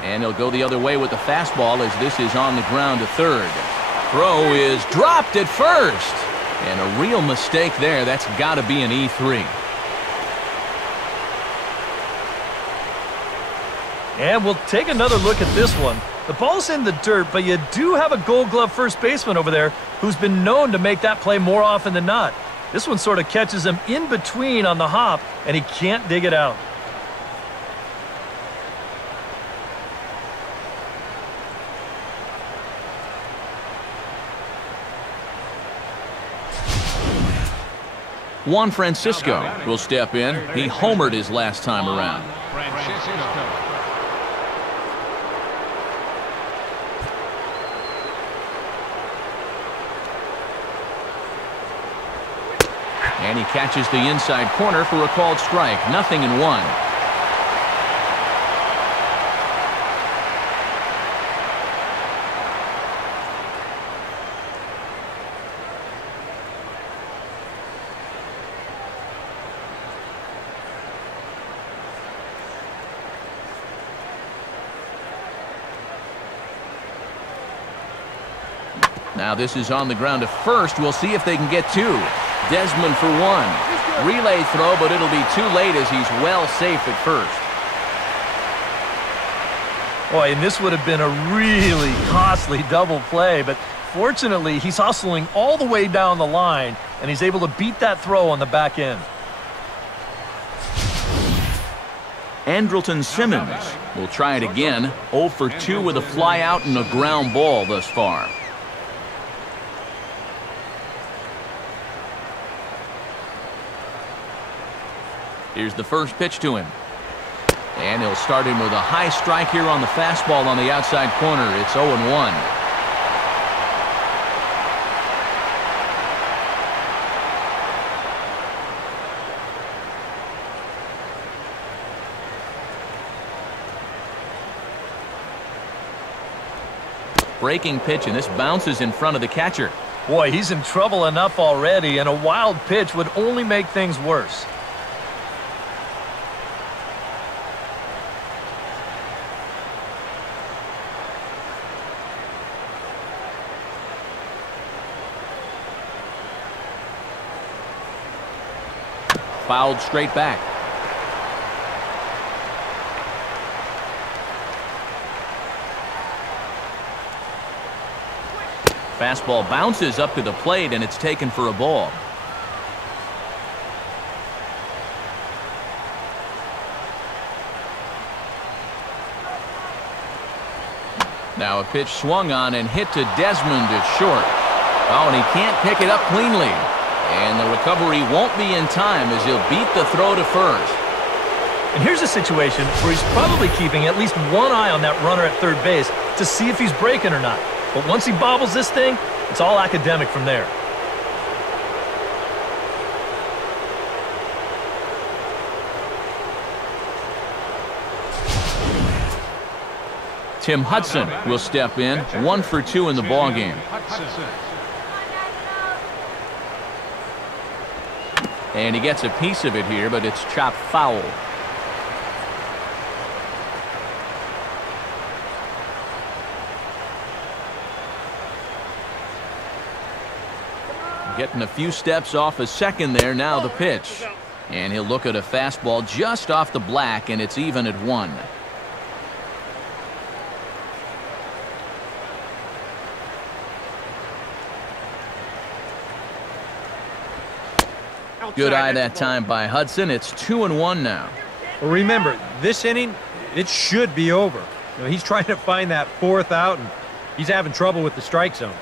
And he'll go the other way with the fastball as this is on the ground to third. Throw is dropped at first. And a real mistake there. That's got to be an E3. And we'll take another look at this one. The ball's in the dirt, but you do have a Gold Glove first baseman over there who's been known to make that play more often than not. This one sort of catches him in between on the hop, and he can't dig it out. Juan Francisco will step in. He homered his last time around. And he catches the inside corner for a called strike. 0-1. Now this is on the ground to first. We'll see if they can get 2. Desmond for 1. Relay throw, but it'll be too late as he's well safe at first. Boy, and this would have been a really costly double play, but fortunately he's hustling all the way down the line, and he's able to beat that throw on the back end. Andrelton Simmons will try it again. 0 for 2 with a fly out and a ground ball thus far. Here's the first pitch to him. And he'll start him with a high strike here on the fastball on the outside corner. It's 0-1. Breaking pitch, and this bounces in front of the catcher. Boy, he's in trouble enough already, and a wild pitch would only make things worse. fouled straight back. Fastball bounces up to the plate, and it's taken for a ball. Now a pitch swung on and hit to Desmond is short. Oh, and he can't pick it up cleanly. And the recovery won't be in time as he'll beat the throw to first. And here's a situation where he's probably keeping at least one eye on that runner at third base to see if he's breaking or not. But once he bobbles this thing, it's all academic from there. Tim Hudson will step in, 1 for 2 in the ballgame. And he gets a piece of it here, but it's chopped foul. Getting a few steps off a second there, now the pitch. And he'll look at a fastball just off the black, and it's even at 1. Good eye that time by Hudson. It's 2-1 now. Well, remember, this inning, it should be over. You know, he's trying to find that 4th out, and he's having trouble with the strike zone.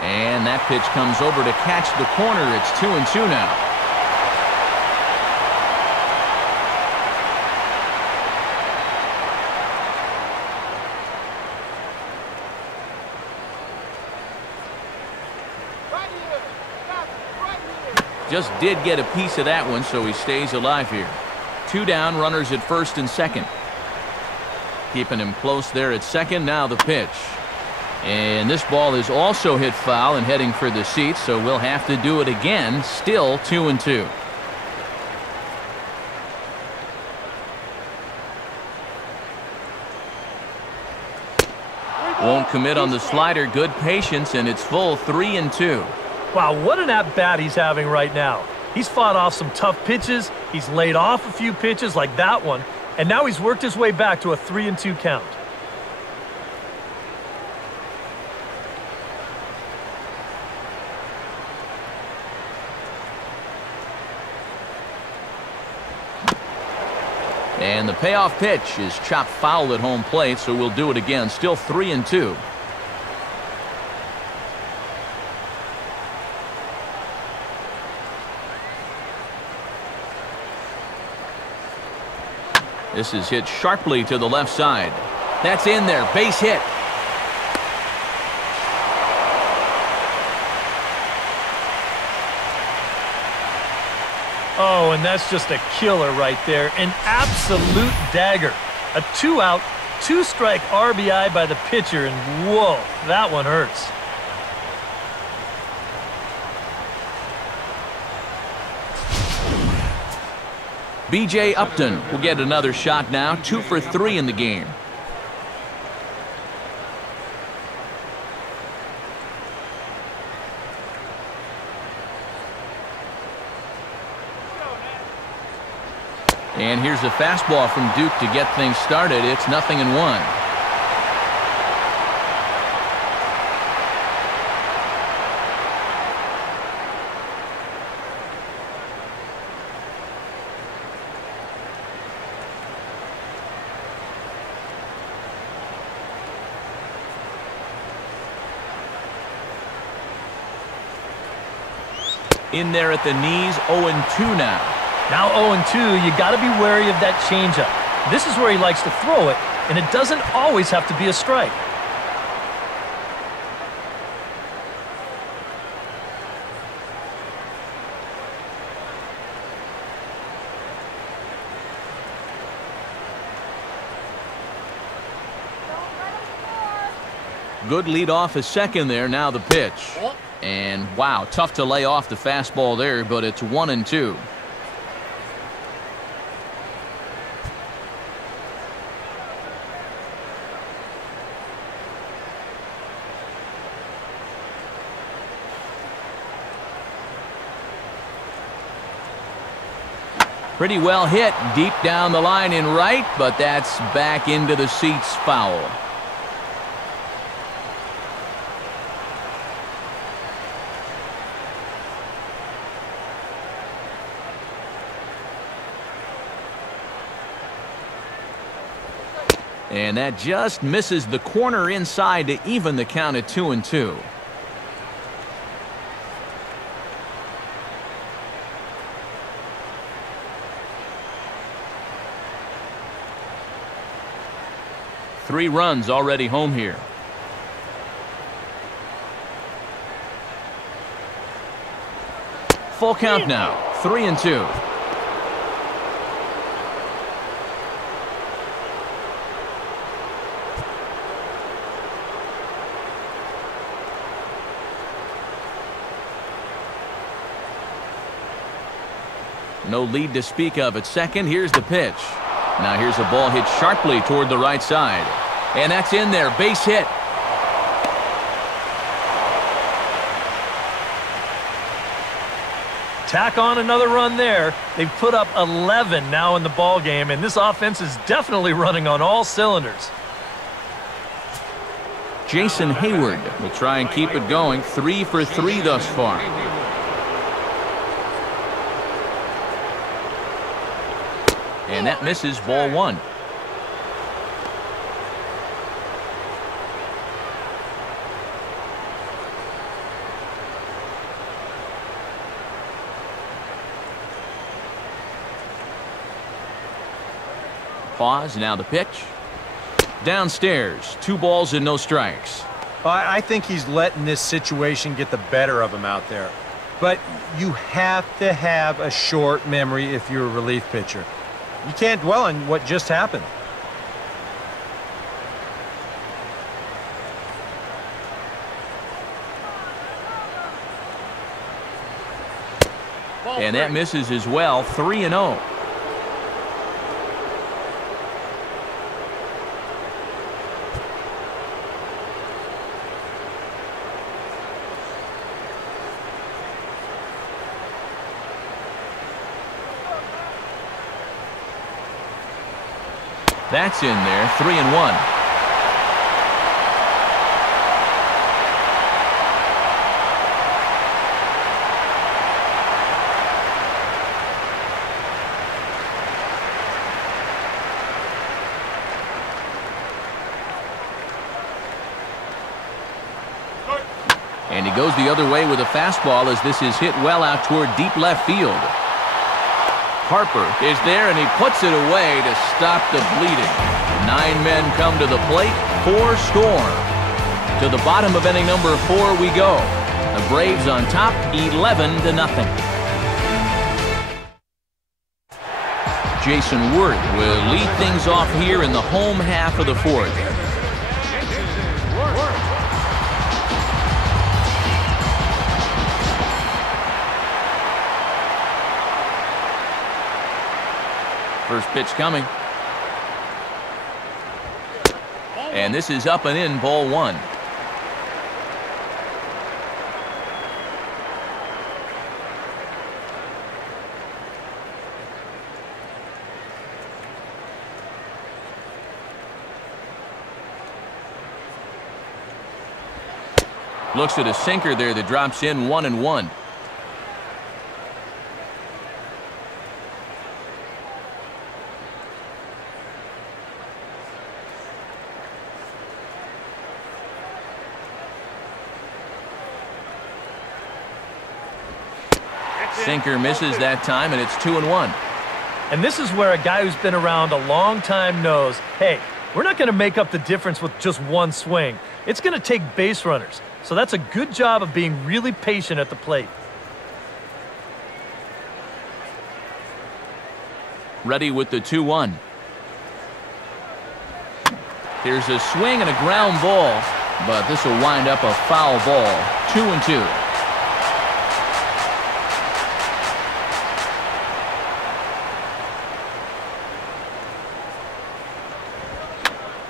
And that pitch comes over to catch the corner. It's 2-2 now. Just did get a piece of that one, so he stays alive here. 2 down, runners at first and second. Keeping him close there at second. Now the pitch. And this ball is also hit foul and heading for the seats, so we'll have to do it again. Still 2-2. Won't commit on the slider. Good patience, and it's full 3-2. Wow, what an at-bat he's having right now. He's fought off some tough pitches. He's laid off a few pitches like that one. And now he's worked his way back to a 3-2 count. And the payoff pitch is chopped foul at home plate, so we'll do it again. Still 3-2. This is hit sharply to the left side. That's in there. Base hit. Oh, and that's just a killer right there. An absolute dagger. A 2-out, 2-strike RBI by the pitcher, and whoa, that one hurts. B.J. Upton will get another shot now. 2 for 3 in the game. And here's a fastball from Duke to get things started. It's 0-1. In there at the knees, 0-2 now. Now 0-2, you got to be wary of that changeup. This is where he likes to throw it, and it doesn't always have to be a strike. Good lead off a second there. Now the pitch. And wow, tough to lay off the fastball there, but it's 1-2. Pretty well hit deep down the line in right, but that's back into the seats, foul. And that just misses the corner inside to even the count at 2-2. Three runs already home here. Full count now, 3-2. No lead to speak of at second. Here's the pitch. Now here's a ball hit sharply toward the right side. And that's in there. Base hit. Tack on another run there. They've put up 11 now in the ball game, and this offense is definitely running on all cylinders. Jason Hayward will try and keep it going. 3 for 3 thus far. And that misses, ball one. Pause, now the pitch. Downstairs, 2 balls and no strikes. I think he's letting this situation get the better of him out there. But you have to have a short memory if you're a relief pitcher. You can't dwell on what just happened. And that misses as well, 3-0. That's in there, 3-1. And he goes the other way with a fastball as this is hit well out toward deep left field. Harper is there, and he puts it away to stop the bleeding. 9 men come to the plate, 4 score. To the bottom of inning number 4 we go. The Braves on top, 11-0. Jason Worth will lead things off here in the home half of the 4th. First pitch coming. And this is up and in, ball one. Looks at a sinker there that drops in 1-1. Sinker misses that time, and it's 2-1. And this is where a guy who's been around a long time knows, hey, we're not going to make up the difference with just one swing. It's going to take base runners. So that's a good job of being really patient at the plate. Ready with the 2-1. There's a swing and a ground ball, but this will wind up a foul ball. 2-2.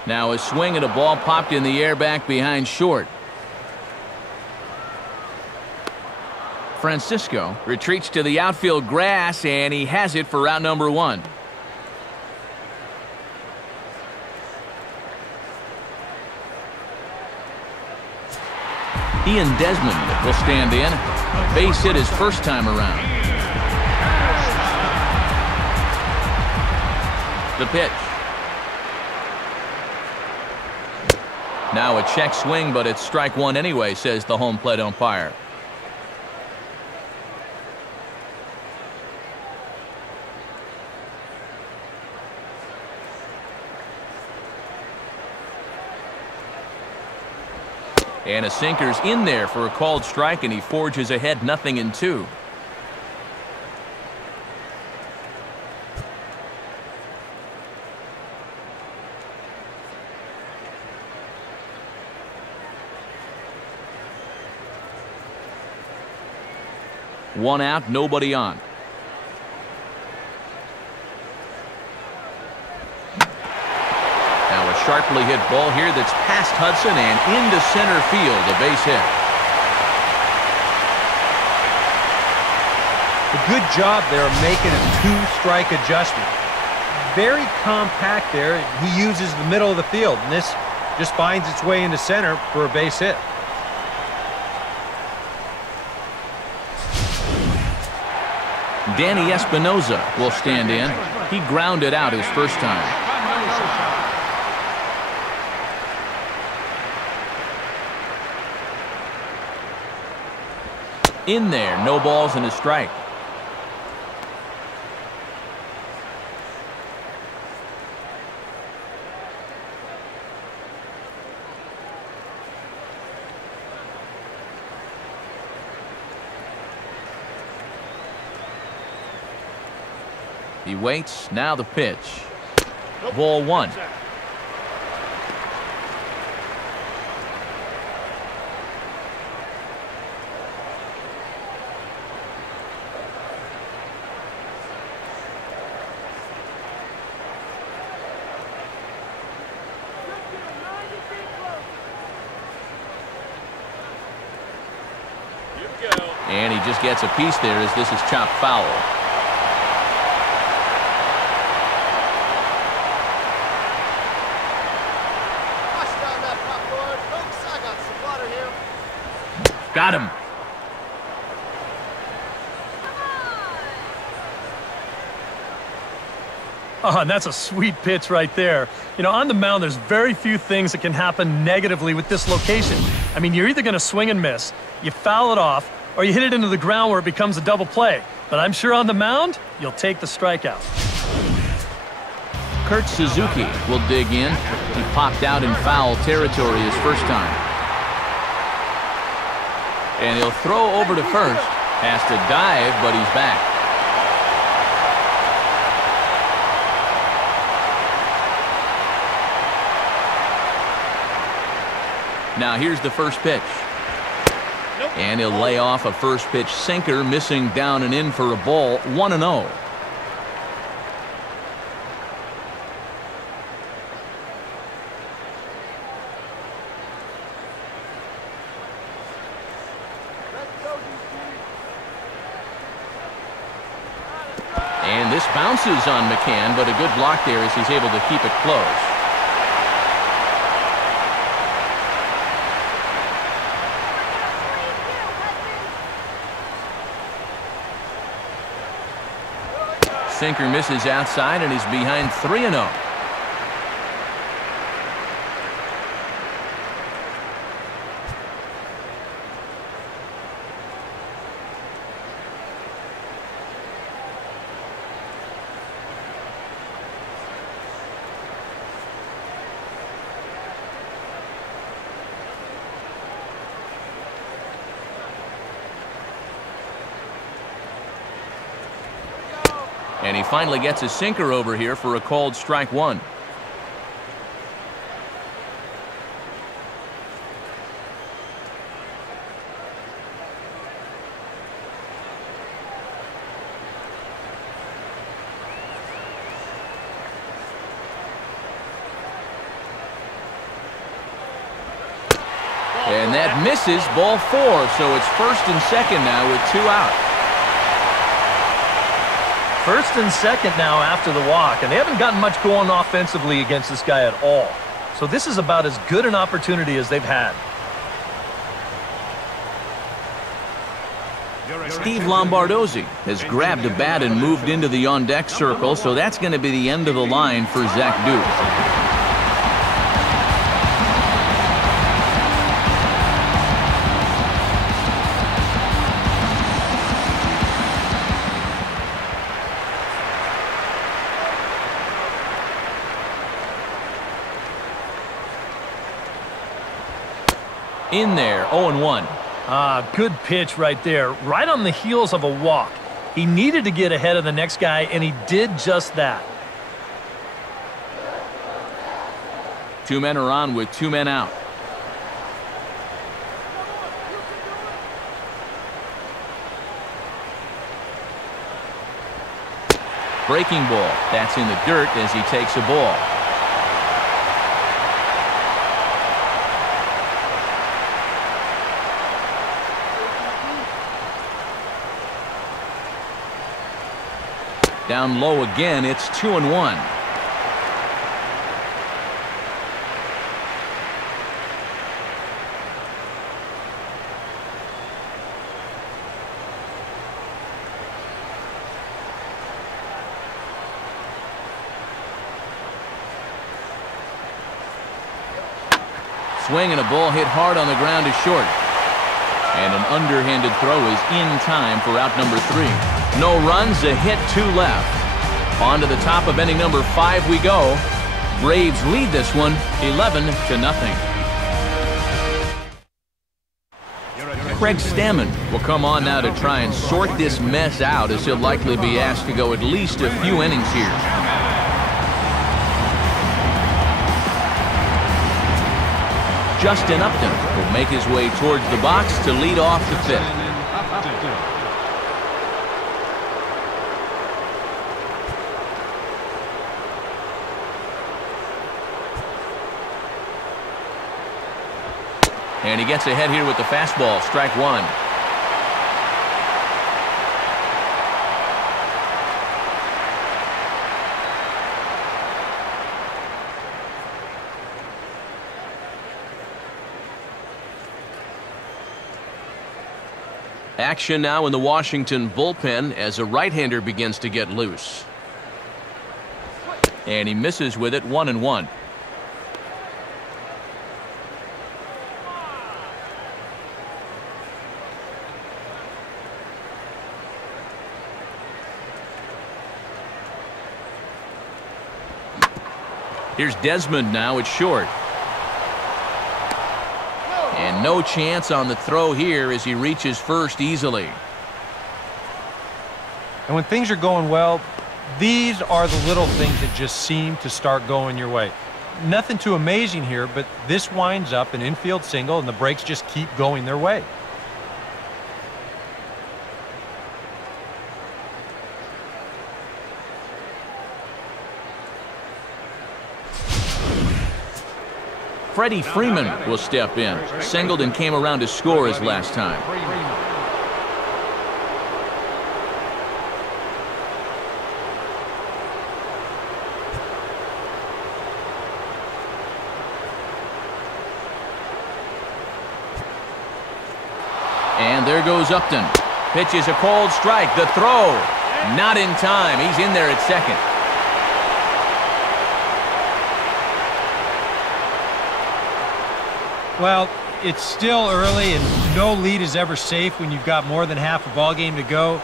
Now a swing and a ball popped in the air back behind short. Francisco retreats to the outfield grass, and he has it for out number 1. Ian Desmond will stand in. Base hit his first time around. The pitch. Now a check swing, but it's strike 1 anyway, says the home plate umpire. And a sinker's in there for a called strike, and he forges ahead 0-2. One out, nobody on. Now a sharply hit ball here that's past Hudson and into center field, a base hit. A good job there of making a 2-strike adjustment. Very compact there. He uses the middle of the field, and this just finds its way into center for a base hit. Danny Espinoza will stand in. He grounded out his first time. In there, no balls and a strike. He waits, now the pitch. Ball 1. And he just gets a piece there as this is chopped foul. Got him. Oh, and that's a sweet pitch right there. You know, on the mound, there's very few things that can happen negatively with this location. I mean, you're either going to swing and miss, you foul it off, or you hit it into the ground where it becomes a double play. But I'm sure on the mound, you'll take the strikeout. Kurt Suzuki will dig in. He popped out in foul territory his first time. And he'll throw over to first. Has to dive, but he's back. Now here's the first pitch. And he'll lay off a first pitch sinker, missing down and in for a ball, 1-0. And this bounces on McCann, but a good block there as he's able to keep it close. Sinker misses outside, and he's behind 3-0. And he finally gets a sinker over here for a called strike 1. And that misses, ball 4, so it's first and second now with 2 out. First and second now after the walk, and they haven't gotten much going offensively against this guy at all. So this is about as good an opportunity as they've had. Steve Lombardozzi has grabbed a bat and moved into the on-deck circle, so that's going to be the end of the line for Zach Duke. In there, 0-1. Good pitch right there, right on the heels of a walk. He needed to get ahead of the next guy, and he did just that. 2 men are on with 2 men out. Breaking ball. That's in the dirt as he takes a ball. Down low again, it's 2-1. Swing and a ball hit hard on the ground is short. And an underhanded throw is in time for out number 3. No runs, a hit, 2 left. On to the top of inning number 5 we go. Braves lead this one 11-0. Craig Stammen will come on now to try and sort this mess out, as he'll likely be asked to go at least a few innings here. Justin Upton will make his way towards the box to lead off the 5th. And he gets ahead here with the fastball, strike 1. Action now in the Washington bullpen as a right-hander begins to get loose. And he misses with it, 1-1. Here's Desmond now at short. And no chance on the throw here as he reaches first easily. And when things are going well, these are the little things that just seem to start going your way. Nothing too amazing here, but this winds up an infield single and the breaks just keep going their way. Freddie Freeman will step in. Singleton came around to score his last time. And there goes Upton. Pitches a cold strike. The throw. Not in time. He's in there at second. Well, it's still early and no lead is ever safe when you've got more than half a ball game to go.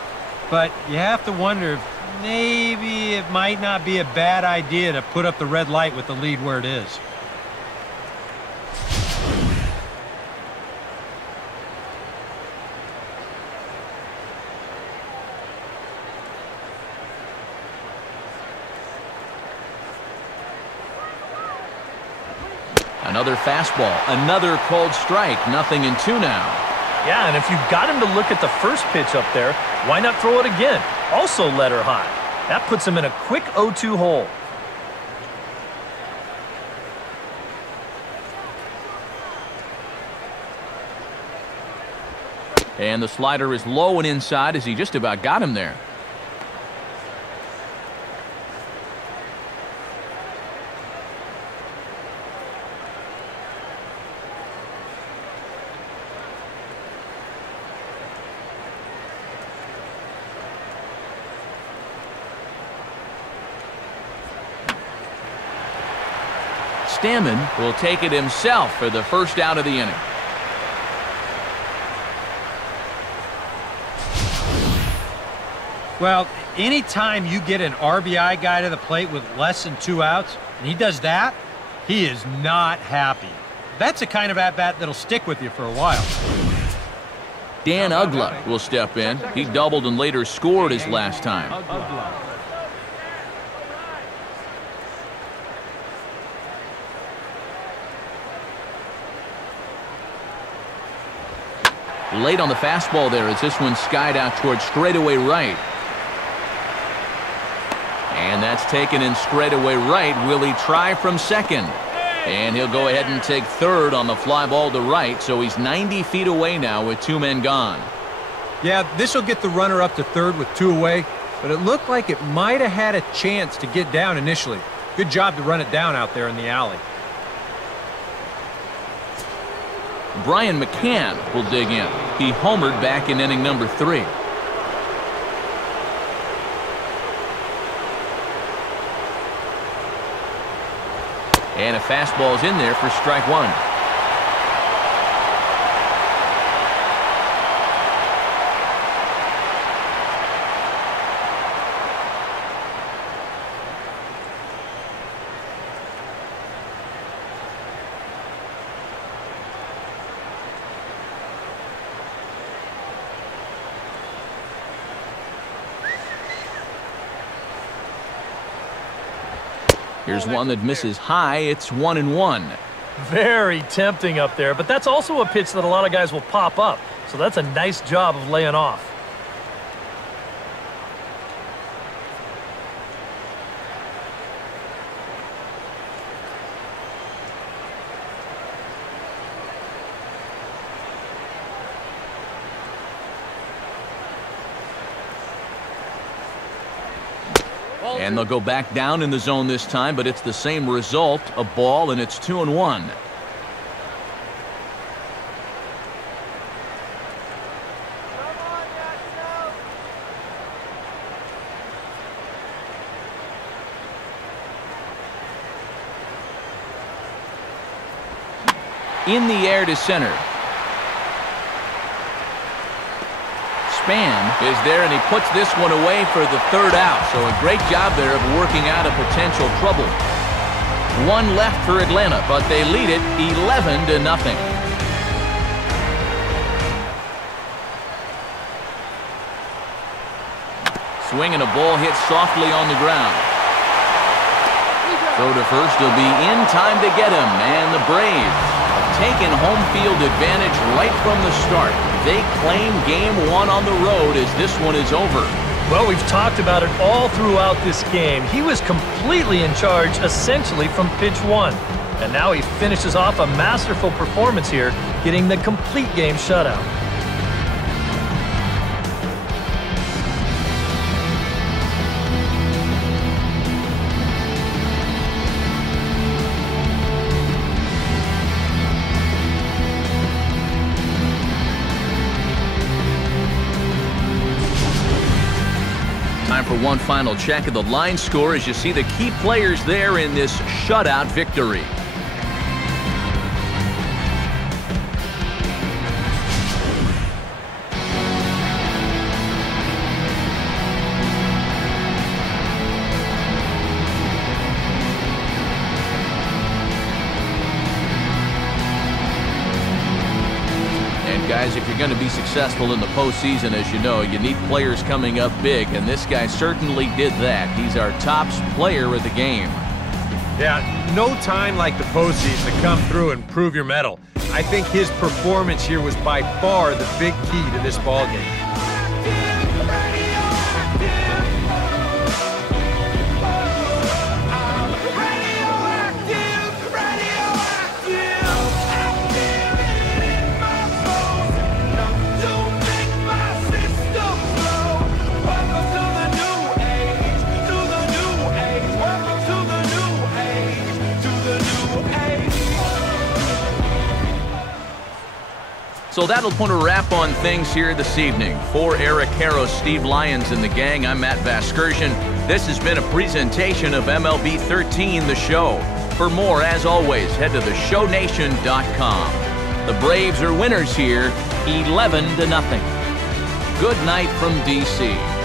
But you have to wonder if maybe it might not be a bad idea to put up the red light with the lead where it is. Another fastball, another cold strike, 0-2 now. Yeah, and if you got him to look at the first pitch up there, why not throw it again? Also let her high. That puts him in a quick 0-2 hole. And the slider is low and inside as he just about got him there. Stammen will take it himself for the first out of the inning. Well, anytime you get an RBI guy to the plate with less than 2 outs, and he does that, he is not happy. That's the kind of at-bat that'll stick with you for a while. Dan Uggla will step in. He doubled and later scored his last time. Late on the fastball there as this one skied out towards straightaway right. And that's taken in straightaway right. Will he try from second? And he'll go ahead and take third on the fly ball to right, so he's 90 feet away now with 2 men gone. Yeah, this will get the runner up to third with 2 away, but it looked like it might have had a chance to get down initially. Good job to run it down out there in the alley. Brian McCann will dig in. He homered back in inning number 3. And a fastball's in there for strike 1. Here's one that misses high. It's 1-1. Very tempting up there, but that's also a pitch that a lot of guys will pop up. So that's a nice job of laying off. And they'll go back down in the zone this time, but it's the same result, a ball, and it's 2-1. In the air to center. Span is there, and he puts this one away for the third out. So a great job there of working out a potential trouble. 1 left for Atlanta, but they lead it 11-0. Swing and a ball hit softly on the ground. Throw to first will be in time to get him, and the Braves have taken home field advantage right from the start. They claim game 1 on the road as this one is over. Well, we've talked about it all throughout this game. He was completely in charge, essentially from pitch 1. And now he finishes off a masterful performance here, getting the complete game shutout. Time for one final check of the line score as you see the key players there in this shutout victory. Guys, if you're going to be successful in the postseason, as you know, you need players coming up big, and this guy certainly did that. He's our top player of the game. Yeah, no time like the postseason to come through and prove your mettle. I think his performance here was by far the big key to this ballgame. So that'll put a wrap on things here this evening. For Eric Harrow, Steve Lyons, and the gang, I'm Matt Vasgersian. This has been a presentation of MLB 13, The Show. For more, as always, head to theshownation.com. The Braves are winners here, 11-0. Good night from D.C.